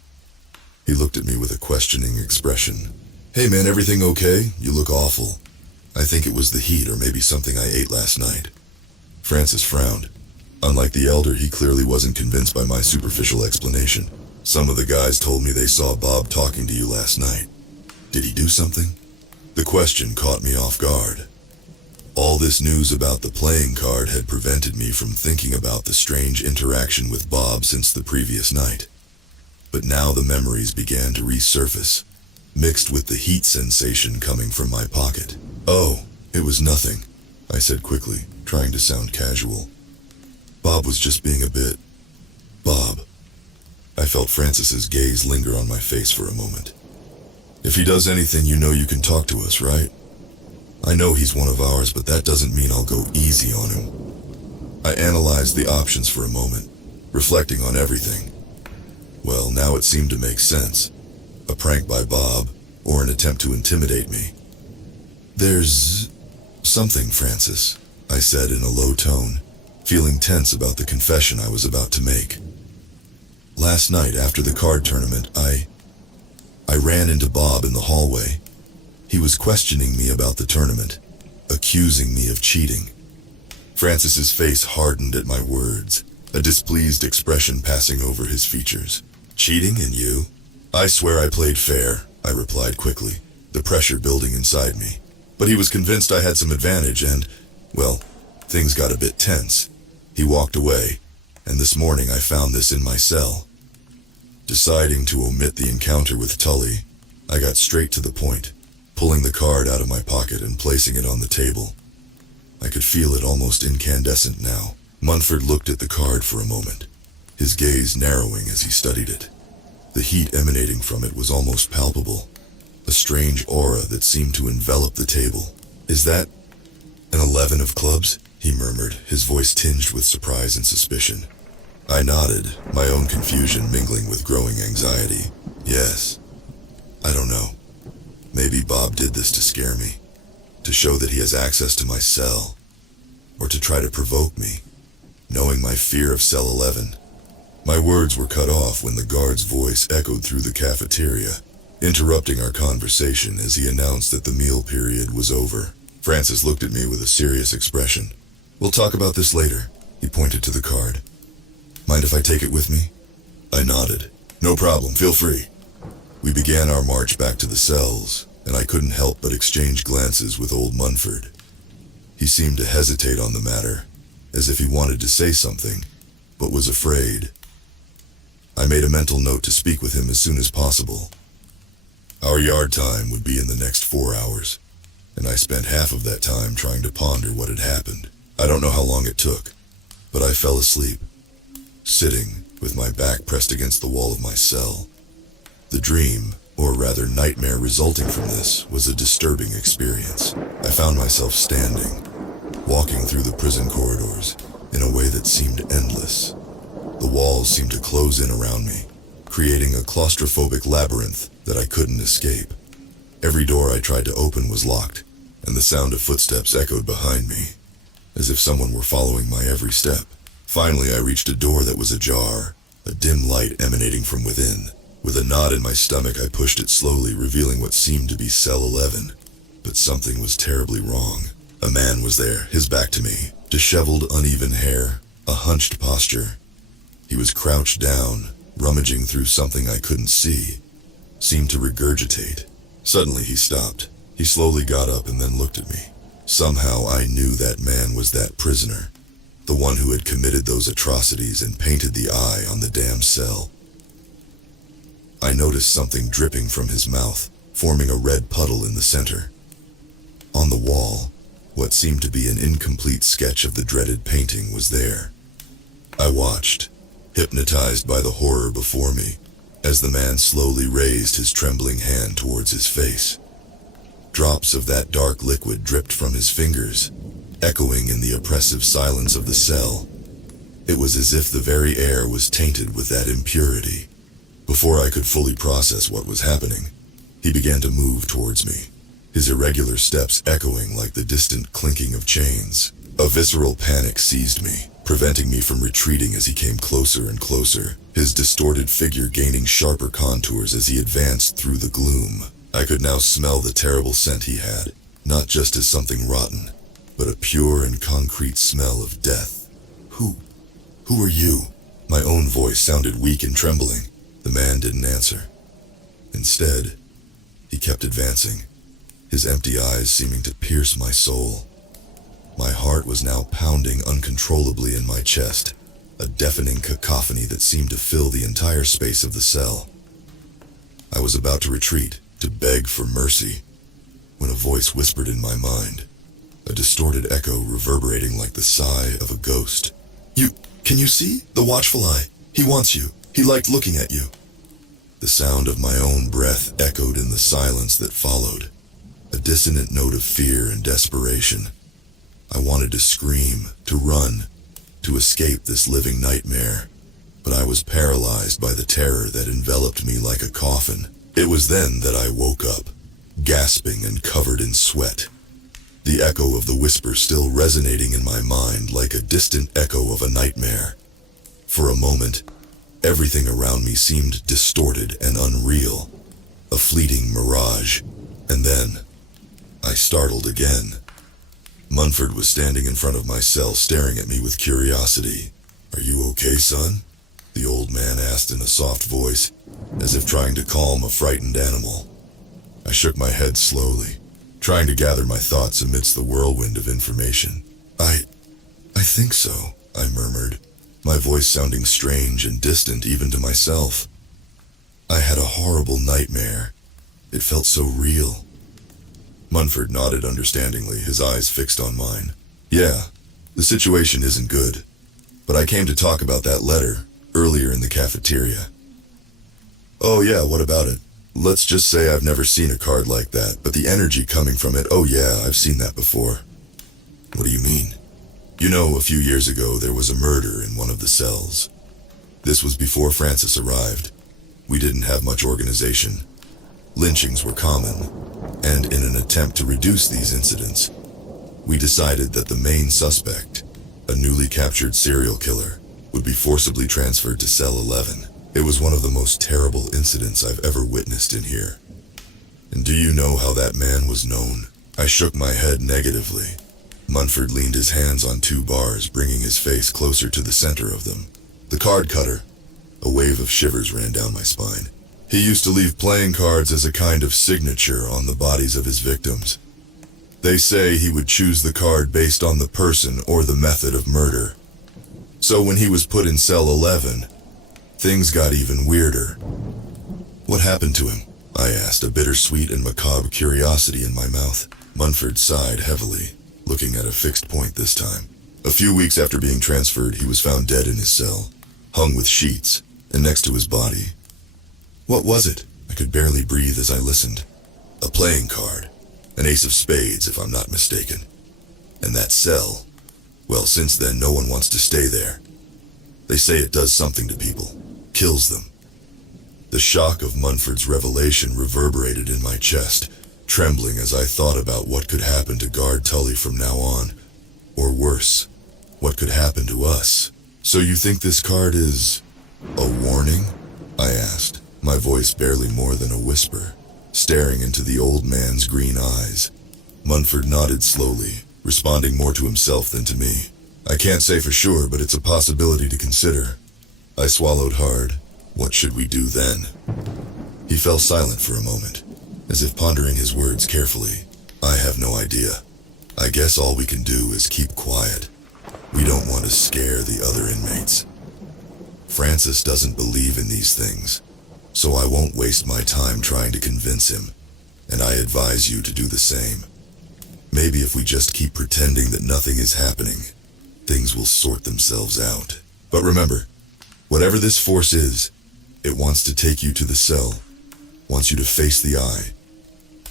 He looked at me with a questioning expression. "Hey man, everything okay? You look awful." "I think it was the heat or maybe something I ate last night." Francis frowned. Unlike the elder, he clearly wasn't convinced by my superficial explanation. "Some of the guys told me they saw Bob talking to you last night. Did he do something?" The question caught me off guard. All this news about the playing card had prevented me from thinking about the strange interaction with Bob since the previous night. But now the memories began to resurface, mixed with the heat sensation coming from my pocket. "Oh, it was nothing," I said quickly, trying to sound casual. "Bob was just being a bit... Bob." I felt Francis's gaze linger on my face for a moment. "If he does anything, you know you can talk to us, right? I know he's one of ours, but that doesn't mean I'll go easy on him." I analyzed the options for a moment, reflecting on everything. Well, now it seemed to make sense. A prank by Bob, or an attempt to intimidate me. "There's... something, Francis," I said in a low tone, feeling tense about the confession I was about to make. "Last night after the card tournament, I ran into Bob in the hallway. He was questioning me about the tournament, accusing me of cheating." Francis's face hardened at my words, a displeased expression passing over his features. "Cheating in you? I swear I played fair," I replied quickly, the pressure building inside me. But he was convinced I had some advantage and, well, things got a bit tense. He walked away, and this morning I found this in my cell. Deciding to omit the encounter with Tully, I got straight to the point, pulling the card out of my pocket and placing it on the table. I could feel it almost incandescent now. Munford looked at the card for a moment, his gaze narrowing as he studied it. The heat emanating from it was almost palpable, a strange aura that seemed to envelop the table. "Is that an 11 of clubs?" he murmured, his voice tinged with surprise and suspicion. I nodded, my own confusion mingling with growing anxiety. "Yes. I don't know. Maybe Bob did this to scare me, to show that he has access to my cell, or to try to provoke me, knowing my fear of cell 11. My words were cut off when the guard's voice echoed through the cafeteria, interrupting our conversation as he announced that the meal period was over. Francis looked at me with a serious expression. "We'll talk about this later," he pointed to the card. "Mind if I take it with me?" I nodded. "No problem, feel free." We began our march back to the cells, and I couldn't help but exchange glances with old Munford. He seemed to hesitate on the matter, as if he wanted to say something, but was afraid. I made a mental note to speak with him as soon as possible. Our yard time would be in the next 4 hours, and I spent half of that time trying to ponder what had happened. I don't know how long it took, but I fell asleep, sitting with my back pressed against the wall of my cell. The dream, or rather nightmare resulting from this, was a disturbing experience. I found myself standing, walking through the prison corridors in a way that seemed endless. The walls seemed to close in around me, creating a claustrophobic labyrinth that I couldn't escape. Every door I tried to open was locked, and the sound of footsteps echoed behind me, as if someone were following my every step. Finally, I reached a door that was ajar, a dim light emanating from within. With a knot in my stomach, I pushed it slowly, revealing what seemed to be cell 11. But something was terribly wrong. A man was there, his back to me, disheveled, uneven hair, a hunched posture. He was crouched down, rummaging through something I couldn't see, seemed to regurgitate. Suddenly he stopped. He slowly got up and then looked at me. Somehow I knew that man was that prisoner, the one who had committed those atrocities and painted the eye on the damn cell. I noticed something dripping from his mouth, forming a red puddle in the center. On the wall, what seemed to be an incomplete sketch of the dreaded painting was there. I watched, hypnotized by the horror before me, as the man slowly raised his trembling hand towards his face. Drops of that dark liquid dripped from his fingers, echoing in the oppressive silence of the cell. It was as if the very air was tainted with that impurity. Before I could fully process what was happening, he began to move towards me, his irregular steps echoing like the distant clinking of chains. A visceral panic seized me, preventing me from retreating as he came closer and closer, his distorted figure gaining sharper contours as he advanced through the gloom. I could now smell the terrible scent he had, not just as something rotten, but a pure and concrete smell of death. Who are you? My own voice sounded weak and trembling. The man didn't answer. Instead, he kept advancing, his empty eyes seeming to pierce my soul. My heart was now pounding uncontrollably in my chest, a deafening cacophony that seemed to fill the entire space of the cell. I was about to retreat, to beg for mercy, when a voice whispered in my mind, a distorted echo reverberating like the sigh of a ghost. Can you see? The watchful eye. He wants you. He liked looking at you. The sound of my own breath echoed in the silence that followed, a dissonant note of fear and desperation. I wanted to scream, to run, to escape this living nightmare, but I was paralyzed by the terror that enveloped me like a coffin. It was then that I woke up, gasping and covered in sweat, the echo of the whisper still resonating in my mind like a distant echo of a nightmare. For a moment, everything around me seemed distorted and unreal, a fleeting mirage, and then I startled again. Munford was standing in front of my cell staring at me with curiosity. "Are you okay, son?" the old man asked in a soft voice, as if trying to calm a frightened animal. I shook my head slowly, trying to gather my thoughts amidst the whirlwind of information. I think so," I murmured, my voice sounding strange and distant even to myself. "I had a horrible nightmare. It felt so real." Munford nodded understandingly, his eyes fixed on mine. "Yeah, the situation isn't good, but I came to talk about that letter earlier in the cafeteria." "Oh yeah, what about it?" "Let's just say I've never seen a card like that, but the energy coming from it, oh yeah, I've seen that before." "What do you mean?" "You know, a few years ago there was a murder in one of the cells. This was before Francis arrived. We didn't have much organization. Lynchings were common, and in an attempt to reduce these incidents, we decided that the main suspect, a newly captured serial killer, would be forcibly transferred to Cell 11. It was one of the most terrible incidents I've ever witnessed in here. And do you know how that man was known?" I shook my head negatively. Munford leaned his hands on two bars, bringing his face closer to the center of them. "The card cutter." A wave of shivers ran down my spine. "He used to leave playing cards as a kind of signature on the bodies of his victims. They say he would choose the card based on the person or the method of murder. So when he was put in Cell 11, things got even weirder." "What happened to him?" I asked, a bittersweet and macabre curiosity in my mouth. Munford sighed heavily, looking at a fixed point this time. "A few weeks after being transferred, he was found dead in his cell, hung with sheets, and next to his body." "What was it?" I could barely breathe as I listened. "A playing card, an ace of spades if I'm not mistaken. And that cell, well, since then no one wants to stay there. They say it does something to people, kills them." The shock of Munford's revelation reverberated in my chest, trembling as I thought about what could happen to Guard Tully from now on. Or worse, what could happen to us. "So you think this card is a warning?" I asked, my voice barely more than a whisper, staring into the old man's green eyes. Munford nodded slowly, responding more to himself than to me. "I can't say for sure, but it's a possibility to consider." I swallowed hard. What should we do then? He fell silent for a moment, as if pondering his words carefully. "I have no idea. I guess all we can do is keep quiet. We don't want to scare the other inmates. Francis doesn't believe in these things, so I won't waste my time trying to convince him, and I advise you to do the same. Maybe if we just keep pretending that nothing is happening, things will sort themselves out. But remember, whatever this force is, it wants to take you to the cell, wants you to face the eye.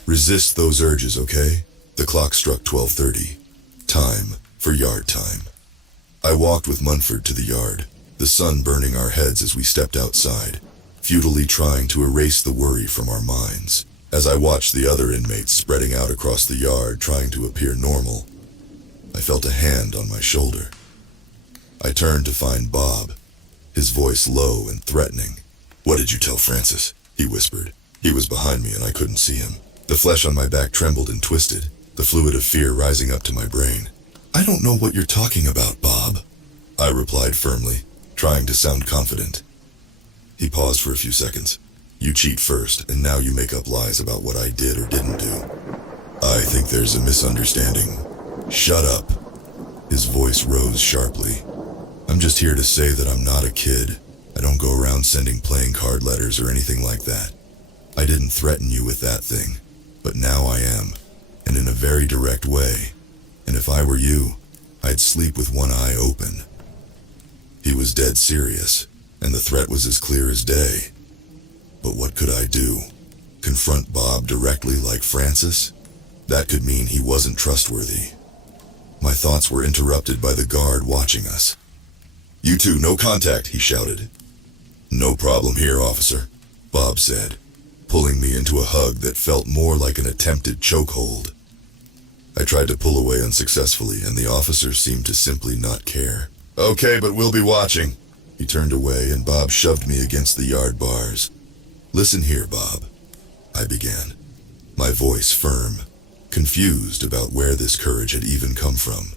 Resist those urges, okay? The clock struck 12:30. Time for yard time. I walked with Munford to the yard, the sun burning our heads as we stepped outside, futilely trying to erase the worry from our minds. As I watched the other inmates spreading out across the yard trying to appear normal, I felt a hand on my shoulder. I turned to find Bob, his voice low and threatening. "What did you tell Francis?" he whispered. He was behind me and I couldn't see him. The flesh on my back trembled and twisted, the fluid of fear rising up to my brain. "I don't know what you're talking about, Bob," I replied firmly, trying to sound confident. He paused for a few seconds. "You cheat first, and now you make up lies about what I did or didn't do. I think there's a misunderstanding." "Shut up." His voice rose sharply. "I'm just here to say that I'm not a kid. I don't go around sending playing card letters or anything like that. I didn't threaten you with that thing, but now I am, and in a very direct way. And if I were you, I'd sleep with one eye open." He was dead serious, and the threat was as clear as day. But what could I do? Confront Bob directly like Francis? That could mean he wasn't trustworthy. My thoughts were interrupted by the guard watching us. "You two, no contact," he shouted. "No problem here, officer," Bob said, pulling me into a hug that felt more like an attempted chokehold. I tried to pull away unsuccessfully, and the officer seemed to simply not care. "Okay, but we'll be watching." He turned away, and Bob shoved me against the yard bars. "Listen here, Bob," I began, my voice firm, confused about where this courage had even come from.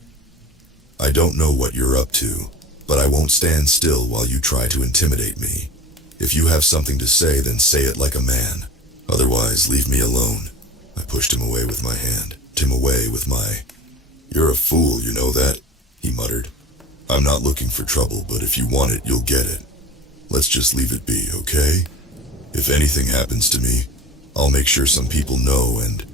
"I don't know what you're up to, but I won't stand still while you try to intimidate me. If you have something to say, then say it like a man. Otherwise, leave me alone." I pushed him away with my hand. "You're a fool, you know that?" he muttered. "I'm not looking for trouble, but if you want it, you'll get it. Let's just leave it be, okay? If anything happens to me, I'll make sure some people know." And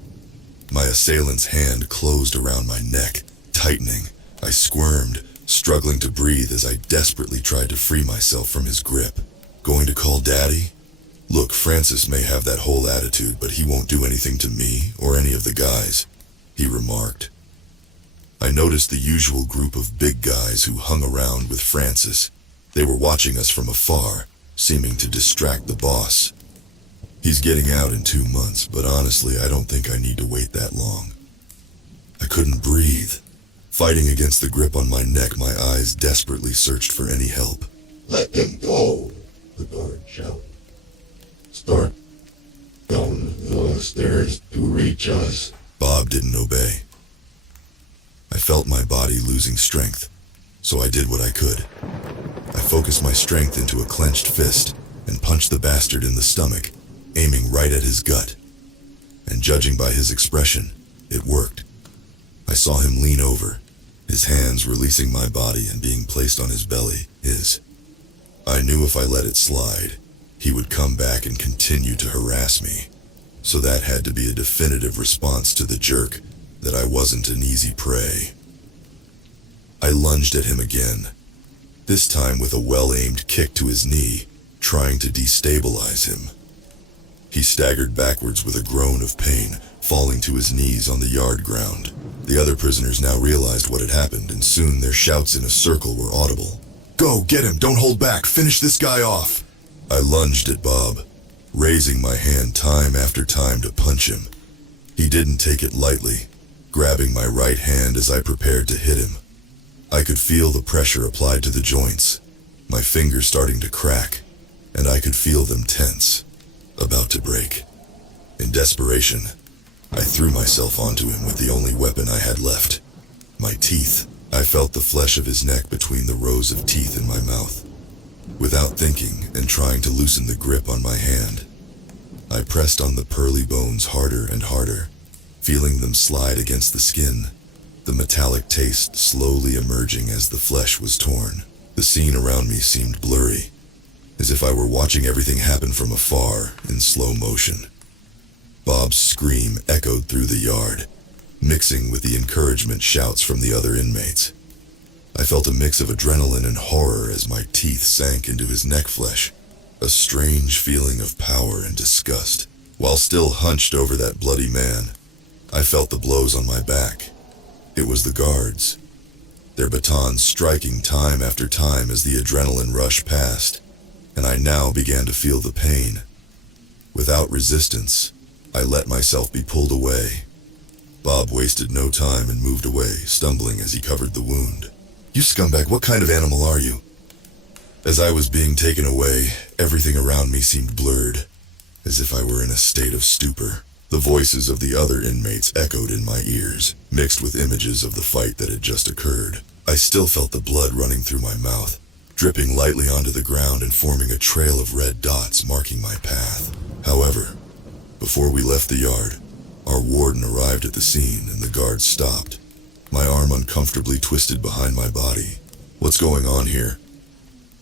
my assailant's hand closed around my neck, tightening. I squirmed, struggling to breathe as I desperately tried to free myself from his grip. "Going to call Daddy? Look, Francis may have that whole attitude, but he won't do anything to me or any of the guys," he remarked. I noticed the usual group of big guys who hung around with Francis. They were watching us from afar, seeming to distract the boss. "He's getting out in 2 months, but honestly, I don't think I need to wait that long." I couldn't breathe. Fighting against the grip on my neck, my eyes desperately searched for any help. "Let them go," the guard shouted. "Start down the stairs to reach us." Bob didn't obey. I felt my body losing strength, so I did what I could. I focused my strength into a clenched fist and punched the bastard in the stomach, aiming right at his gut. And judging by his expression, it worked. I saw him lean over, his hands releasing my body and being placed on his belly, I knew if I let it slide, he would come back and continue to harass me. So that had to be a definitive response to the jerk that I wasn't an easy prey. I lunged at him again, this time with a well-aimed kick to his knee, trying to destabilize him. He staggered backwards with a groan of pain, falling to his knees on the yard ground. The other prisoners now realized what had happened, and soon their shouts in a circle were audible. "Go, get him, don't hold back, finish this guy off!" I lunged at Bob, raising my hand time after time to punch him. He didn't take it lightly, grabbing my right hand as I prepared to hit him. I could feel the pressure applied to the joints, my fingers starting to crack, and I could feel them tense, about to break. In desperation, I threw myself onto him with the only weapon I had left, my teeth. I felt the flesh of his neck between the rows of teeth in my mouth. Without thinking and trying to loosen the grip on my hand, I pressed on the pearly bones harder and harder, feeling them slide against the skin, the metallic taste slowly emerging as the flesh was torn. The scene around me seemed blurry. as if I were watching everything happen from afar in slow motion. Bob's scream echoed through the yard, mixing with the encouragement shouts from the other inmates. I felt a mix of adrenaline and horror as my teeth sank into his neck flesh, a strange feeling of power and disgust. While still hunched over that bloody man, I felt the blows on my back. It was the guards, their batons striking time after time as the adrenaline rush passed, and I now began to feel the pain. Without resistance, I let myself be pulled away. Bob wasted no time and moved away, stumbling as he covered the wound. "You scumbag, what kind of animal are you?" As I was being taken away, everything around me seemed blurred, as if I were in a state of stupor. The voices of the other inmates echoed in my ears, mixed with images of the fight that had just occurred. I still felt the blood running through my mouth, dripping lightly onto the ground and forming a trail of red dots marking my path. However, before we left the yard, our warden arrived at the scene and the guards stopped. My arm uncomfortably twisted behind my body. "What's going on here?"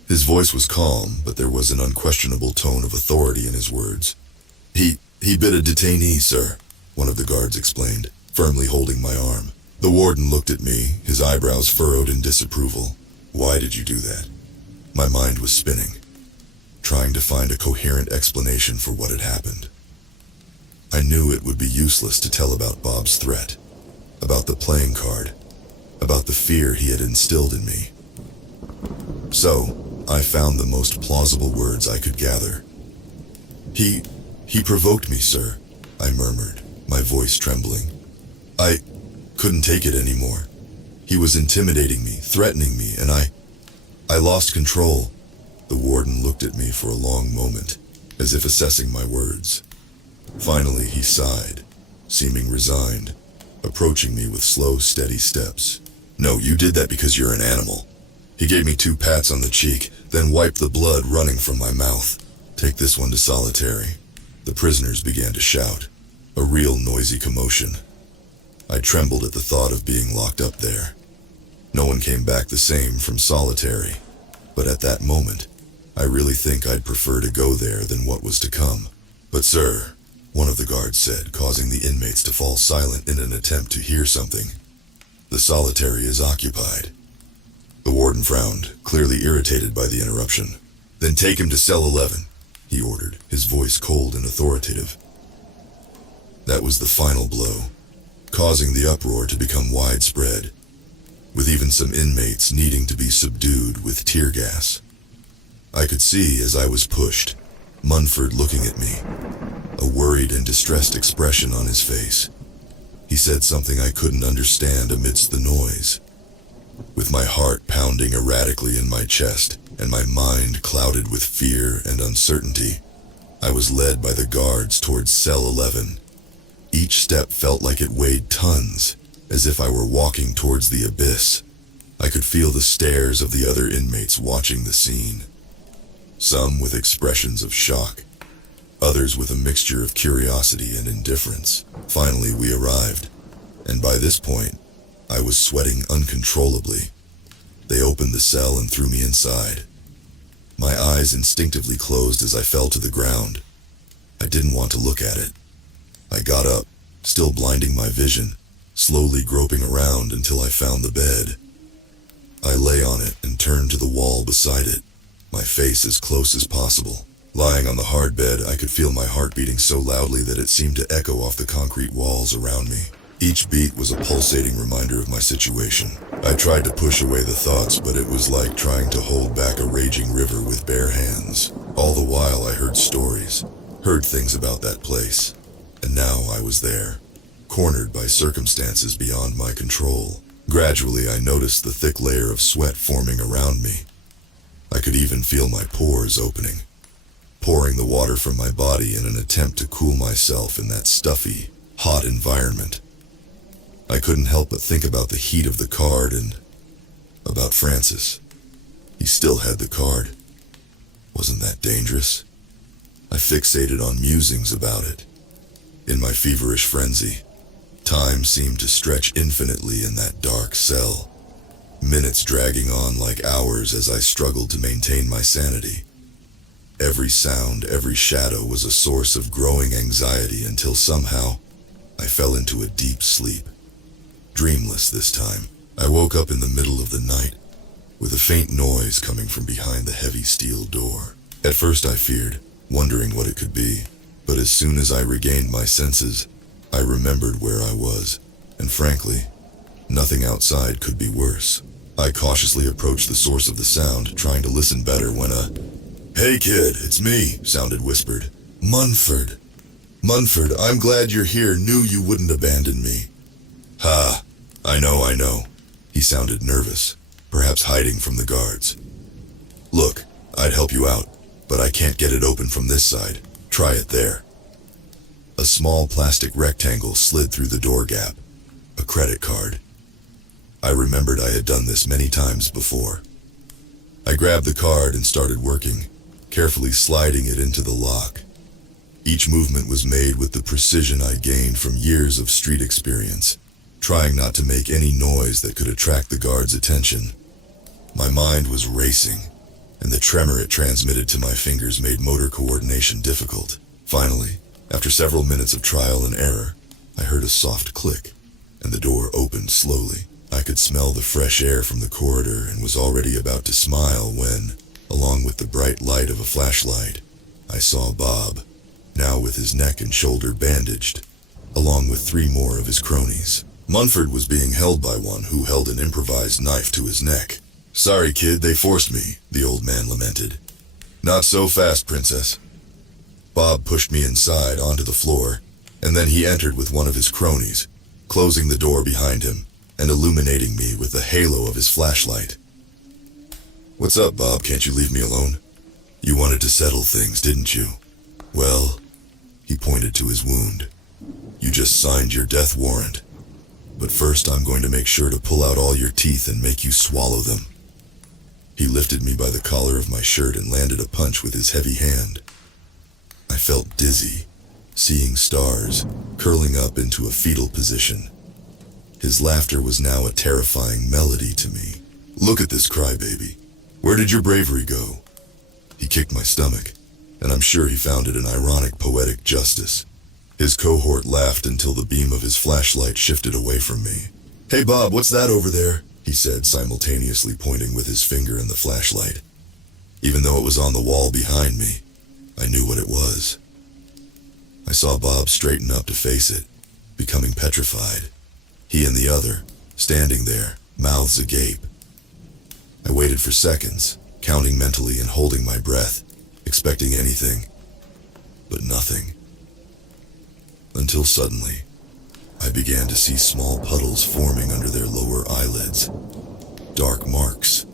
His voice was calm, but there was an unquestionable tone of authority in his words. He bit a detainee, sir," one of the guards explained, firmly holding my arm. The warden looked at me, his eyebrows furrowed in disapproval. "Why did you do that?" My mind was spinning, trying to find a coherent explanation for what had happened. I knew it would be useless to tell about Bob's threat, about the playing card, about the fear he had instilled in me. So, I found the most plausible words I could gather. He provoked me, sir," I murmured, my voice trembling. "I couldn't take it anymore. He was intimidating me, threatening me, and I lost control." The warden looked at me for a long moment, as if assessing my words. Finally, he sighed, seeming resigned, approaching me with slow, steady steps. "No, you did that because you're an animal." He gave me 2 pats on the cheek, then wiped the blood running from my mouth. "Take this one to solitary." The prisoners began to shout, a real noisy commotion. I trembled at the thought of being locked up there. No one came back the same from solitary, but at that moment, I really think I'd prefer to go there than what was to come. "But sir," one of the guards said, causing the inmates to fall silent in an attempt to hear something, "the solitary is occupied." The warden frowned, clearly irritated by the interruption. "Then take him to cell 11, he ordered, his voice cold and authoritative. That was the final blow, causing the uproar to become widespread, with even some inmates needing to be subdued with tear gas. I could see as I was pushed, Munford looking at me, a worried and distressed expression on his face. He said something I couldn't understand amidst the noise. With my heart pounding erratically in my chest and my mind clouded with fear and uncertainty, I was led by the guards towards cell 11. Each step felt like it weighed tons, as if I were walking towards the abyss. I could feel the stares of the other inmates watching the scene, some with expressions of shock, others with a mixture of curiosity and indifference. Finally, we arrived, and by this point, I was sweating uncontrollably. They opened the cell and threw me inside. My eyes instinctively closed as I fell to the ground. I didn't want to look at it. I got up, still blinding my vision, slowly groping around until I found the bed. I lay on it and turned to the wall beside it, my face as close as possible. Lying on the hard bed, I could feel my heart beating so loudly that it seemed to echo off the concrete walls around me. Each beat was a pulsating reminder of my situation. I tried to push away the thoughts, but it was like trying to hold back a raging river with bare hands. All the while I heard stories, heard things about that place. And now I was there, cornered by circumstances beyond my control. Gradually, I noticed the thick layer of sweat forming around me. I could even feel my pores opening, pouring the water from my body in an attempt to cool myself in that stuffy, hot environment. I couldn't help but think about the heat of the card and about Francis. He still had the card. Wasn't that dangerous? I fixated on musings about it. In my feverish frenzy, time seemed to stretch infinitely in that dark cell, minutes dragging on like hours as I struggled to maintain my sanity. Every sound, every shadow was a source of growing anxiety until somehow I fell into a deep sleep. Dreamless this time, I woke up in the middle of the night with a faint noise coming from behind the heavy steel door. At first I feared, wondering what it could be, but as soon as I regained my senses, I remembered where I was, and frankly, nothing outside could be worse. I cautiously approached the source of the sound, trying to listen better when a "Hey kid, it's me," sounded whispered. "Munford. Munford, I'm glad you're here. Knew you wouldn't abandon me." "Ha, I know. He sounded nervous, perhaps hiding from the guards. "Look, I'd help you out, but I can't get it open from this side. Try it there." A small plastic rectangle slid through the door gap. A credit card. I remembered I had done this many times before. I grabbed the card and started working, carefully sliding it into the lock. Each movement was made with the precision I gained from years of street experience, trying not to make any noise that could attract the guards' attention. My mind was racing, and the tremor it transmitted to my fingers made motor coordination difficult. Finally, after several minutes of trial and error, I heard a soft click, and the door opened slowly. I could smell the fresh air from the corridor and was already about to smile when, along with the bright light of a flashlight, I saw Bob, now with his neck and shoulder bandaged, along with 3 more of his cronies. Munford was being held by one who held an improvised knife to his neck. "Sorry, kid, they forced me," the old man lamented. "Not so fast, princess." Bob pushed me inside onto the floor, and then he entered with one of his cronies, closing the door behind him and illuminating me with the halo of his flashlight. "What's up, Bob? Can't you leave me alone? You wanted to settle things, didn't you? Well," he pointed to his wound, "you just signed your death warrant. But first I'm going to make sure to pull out all your teeth and make you swallow them." He lifted me by the collar of my shirt and landed a punch with his heavy hand. I felt dizzy, seeing stars, curling up into a fetal position. His laughter was now a terrifying melody to me. "Look at this crybaby. Where did your bravery go?" He kicked my stomach, and I'm sure he found it an ironic poetic justice. His cohort laughed until the beam of his flashlight shifted away from me. "Hey Bob, what's that over there?" he said, simultaneously pointing with his finger in the flashlight. Even though it was on the wall behind me, I knew what it was. I saw Bob straighten up to face it, becoming petrified. He and the other, standing there, mouths agape. I waited for seconds, counting mentally and holding my breath, expecting anything, but nothing. Until suddenly, I began to see small puddles forming under their lower eyelids. Dark marks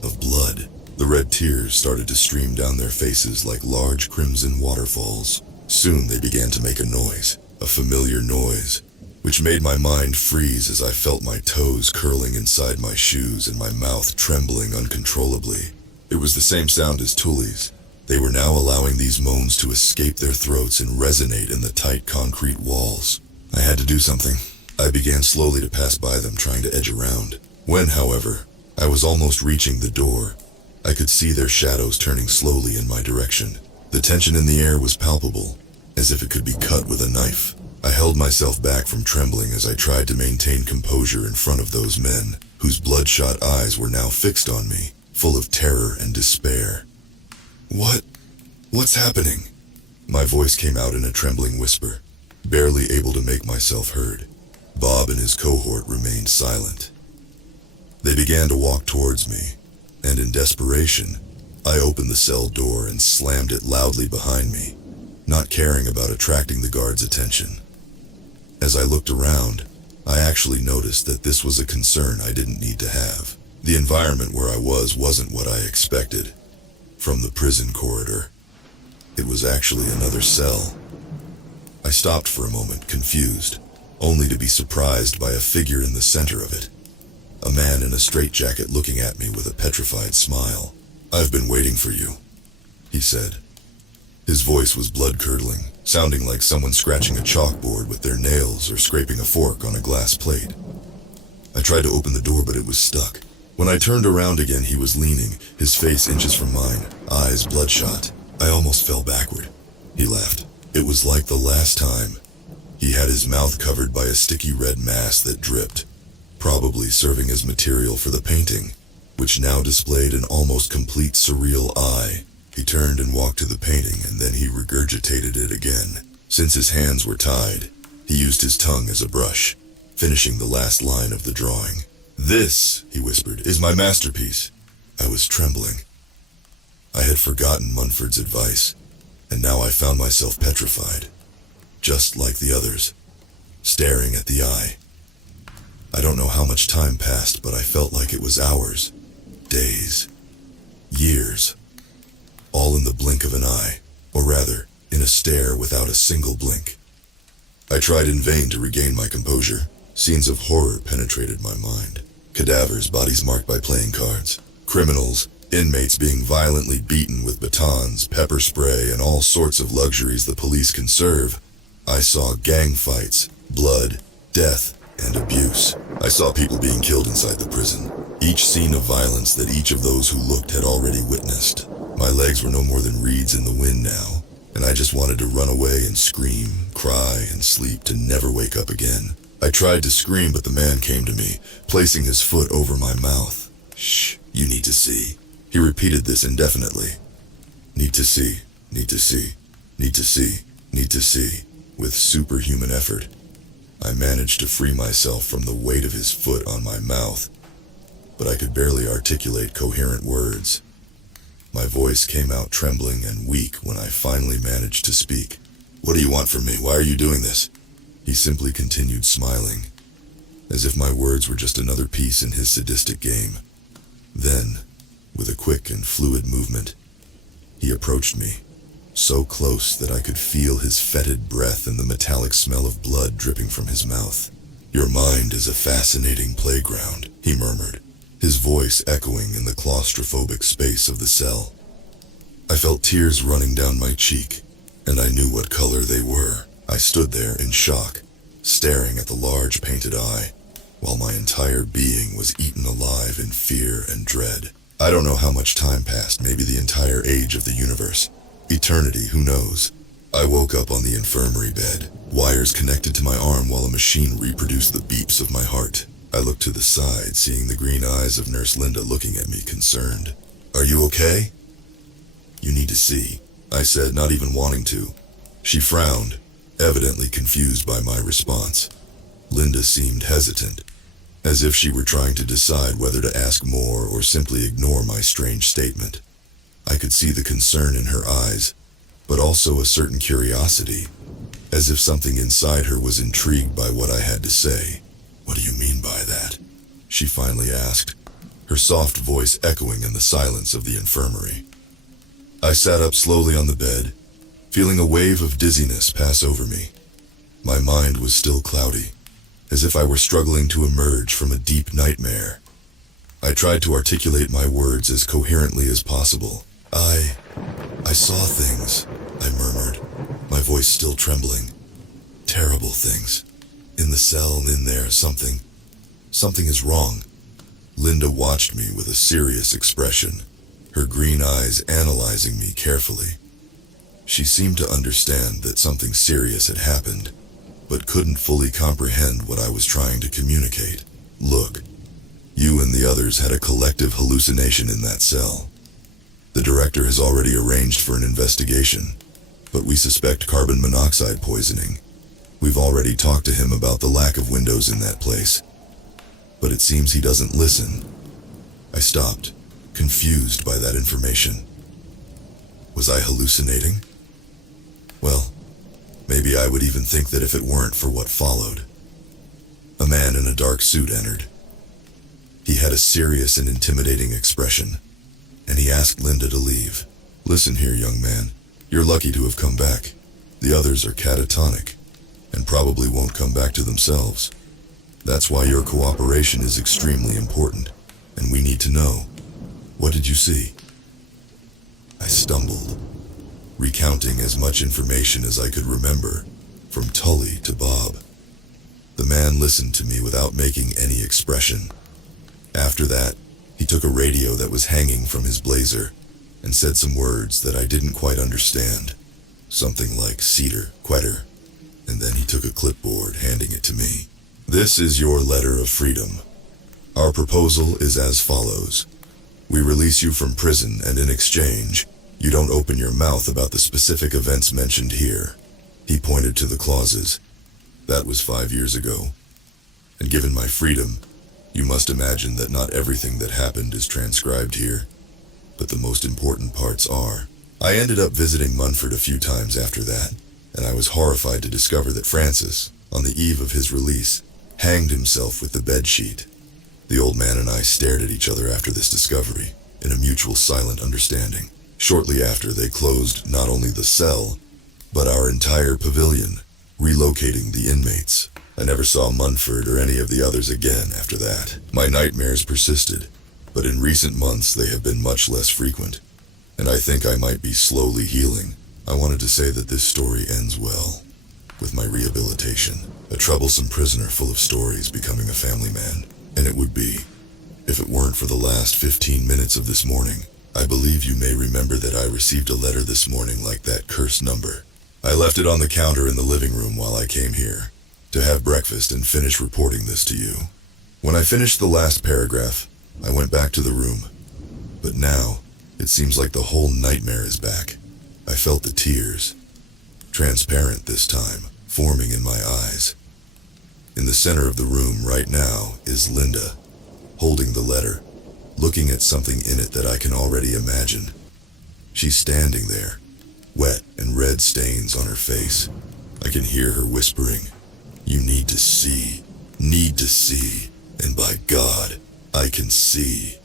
of blood. The red tears started to stream down their faces like large crimson waterfalls. Soon they began to make a noise, a familiar noise, which made my mind freeze as I felt my toes curling inside my shoes and my mouth trembling uncontrollably. It was the same sound as Tully's. They were now allowing these moans to escape their throats and resonate in the tight concrete walls. I had to do something. I began slowly to pass by them, trying to edge around. When, however, I was almost reaching the door, I could see their shadows turning slowly in my direction. The tension in the air was palpable, as if it could be cut with a knife. I held myself back from trembling as I tried to maintain composure in front of those men, whose bloodshot eyes were now fixed on me, full of terror and despair. What's happening?" My voice came out in a trembling whisper, barely able to make myself heard. Bob and his cohort remained silent. They began to walk towards me, and in desperation, I opened the cell door and slammed it loudly behind me, not caring about attracting the guards' attention. As I looked around, I actually noticed that this was a concern I didn't need to have. The environment where I wasn't what I expected. From the prison corridor, it was actually another cell. I stopped for a moment, confused, only to be surprised by a figure in the center of it. A man in a straitjacket looking at me with a petrified smile. "I've been waiting for you," he said. His voice was blood-curdling, sounding like someone scratching a chalkboard with their nails or scraping a fork on a glass plate. I tried to open the door, but it was stuck. When I turned around again, he was leaning, his face inches from mine, eyes bloodshot. I almost fell backward. He laughed. It was like the last time. He had his mouth covered by a sticky red mass that dripped, probably serving as material for the painting, which now displayed an almost complete surreal eye. He turned and walked to the painting, and then he regurgitated it again. Since his hands were tied, he used his tongue as a brush, finishing the last line of the drawing. "This," he whispered, "is my masterpiece." I was trembling. I had forgotten Munford's advice, and now I found myself petrified, just like the others, staring at the eye. I don't know how much time passed, but I felt like it was hours, days, years, all in the blink of an eye, or rather, in a stare without a single blink. I tried in vain to regain my composure. Scenes of horror penetrated my mind. Cadavers, bodies marked by playing cards, criminals, inmates being violently beaten with batons, pepper spray, and all sorts of luxuries the police can serve. I saw gang fights, blood, death, and abuse. I saw people being killed inside the prison, each scene of violence that each of those who looked had already witnessed. My legs were no more than reeds in the wind now, and I just wanted to run away and scream, cry, and sleep to never wake up again. I tried to scream, but the man came to me, placing his foot over my mouth. "Shh, you need to see." He repeated this indefinitely. "Need to see, need to see, need to see, need to see." With superhuman effort, I managed to free myself from the weight of his foot on my mouth, but I could barely articulate coherent words. My voice came out trembling and weak when I finally managed to speak. "What do you want from me? Why are you doing this?" He simply continued smiling, as if my words were just another piece in his sadistic game. Then, with a quick and fluid movement, he approached me, so close that I could feel his fetid breath and the metallic smell of blood dripping from his mouth. "Your mind is a fascinating playground," he murmured, his voice echoing in the claustrophobic space of the cell. I felt tears running down my cheek, and I knew what color they were. I stood there in shock, staring at the large painted eye, while my entire being was eaten alive in fear and dread. I don't know how much time passed, maybe the entire age of the universe. Eternity, who knows? I woke up on the infirmary bed, wires connected to my arm while a machine reproduced the beeps of my heart. I looked to the side, seeing the green eyes of Nurse Linda looking at me concerned. "Are you okay?" "You need to see," I said, not even wanting to. She frowned, evidently confused by my response. Linda seemed hesitant, as if she were trying to decide whether to ask more or simply ignore my strange statement. I could see the concern in her eyes, but also a certain curiosity, as if something inside her was intrigued by what I had to say. "What do you mean by that?" she finally asked, her soft voice echoing in the silence of the infirmary. I sat up slowly on the bed, feeling a wave of dizziness pass over me. My mind was still cloudy, as if I were struggling to emerge from a deep nightmare. I tried to articulate my words as coherently as possible. I saw things," I murmured, my voice still trembling. "Terrible things. In the cell, in there, something is wrong." Linda watched me with a serious expression, her green eyes analyzing me carefully. She seemed to understand that something serious had happened, but couldn't fully comprehend what I was trying to communicate. "Look, you and the others had a collective hallucination in that cell. The director has already arranged for an investigation, but we suspect carbon monoxide poisoning. We've already talked to him about the lack of windows in that place, but it seems he doesn't listen." I stopped, confused by that information. Was I hallucinating? Well, maybe I would even think that if it weren't for what followed. A man in a dark suit entered. He had a serious and intimidating expression, and he asked Linda to leave. "Listen here, young man. You're lucky to have come back. The others are catatonic, and probably won't come back to themselves. That's why your cooperation is extremely important, and we need to know. What did you see?" I stumbled, recounting as much information as I could remember, from Tully to Bob. The man listened to me without making any expression. After that, He took a radio that was hanging from his blazer and said some words that I didn't quite understand. Something like cedar, quetter. And then he took a clipboard, handing it to me. This is your letter of freedom. Our proposal is as follows. We release you from prison, and in exchange, you don't open your mouth about the specific events mentioned here. He pointed to the clauses. That was 5 years ago. And given my freedom, you must imagine that not everything that happened is transcribed here. But the most important parts are. I ended up visiting Munford a few times after that, and I was horrified to discover that Francis, on the eve of his release, hanged himself with the bedsheet. The old man and I stared at each other after this discovery, in a mutual silent understanding. Shortly after, they closed not only the cell, but our entire pavilion, relocating the inmates. I never saw Munford or any of the others again after that. My nightmares persisted, but in recent months they have been much less frequent, and I think I might be slowly healing. I wanted to say that this story ends well, with my rehabilitation. A troublesome prisoner full of stories becoming a family man. And it would be, if it weren't for the last 15 minutes of this morning. I believe you may remember that I received a letter this morning like that cursed number. I left it on the counter in the living room while I came here, to have breakfast and finish reporting this to you. When I finished the last paragraph, I went back to the room. But now, it seems like the whole nightmare is back. I felt the tears, transparent this time, forming in my eyes. In the center of the room right now is Linda, holding the letter, looking at something in it that I can already imagine. She's standing there, wet and red stains on her face. I can hear her whispering, "You need to see, and by God, I can see."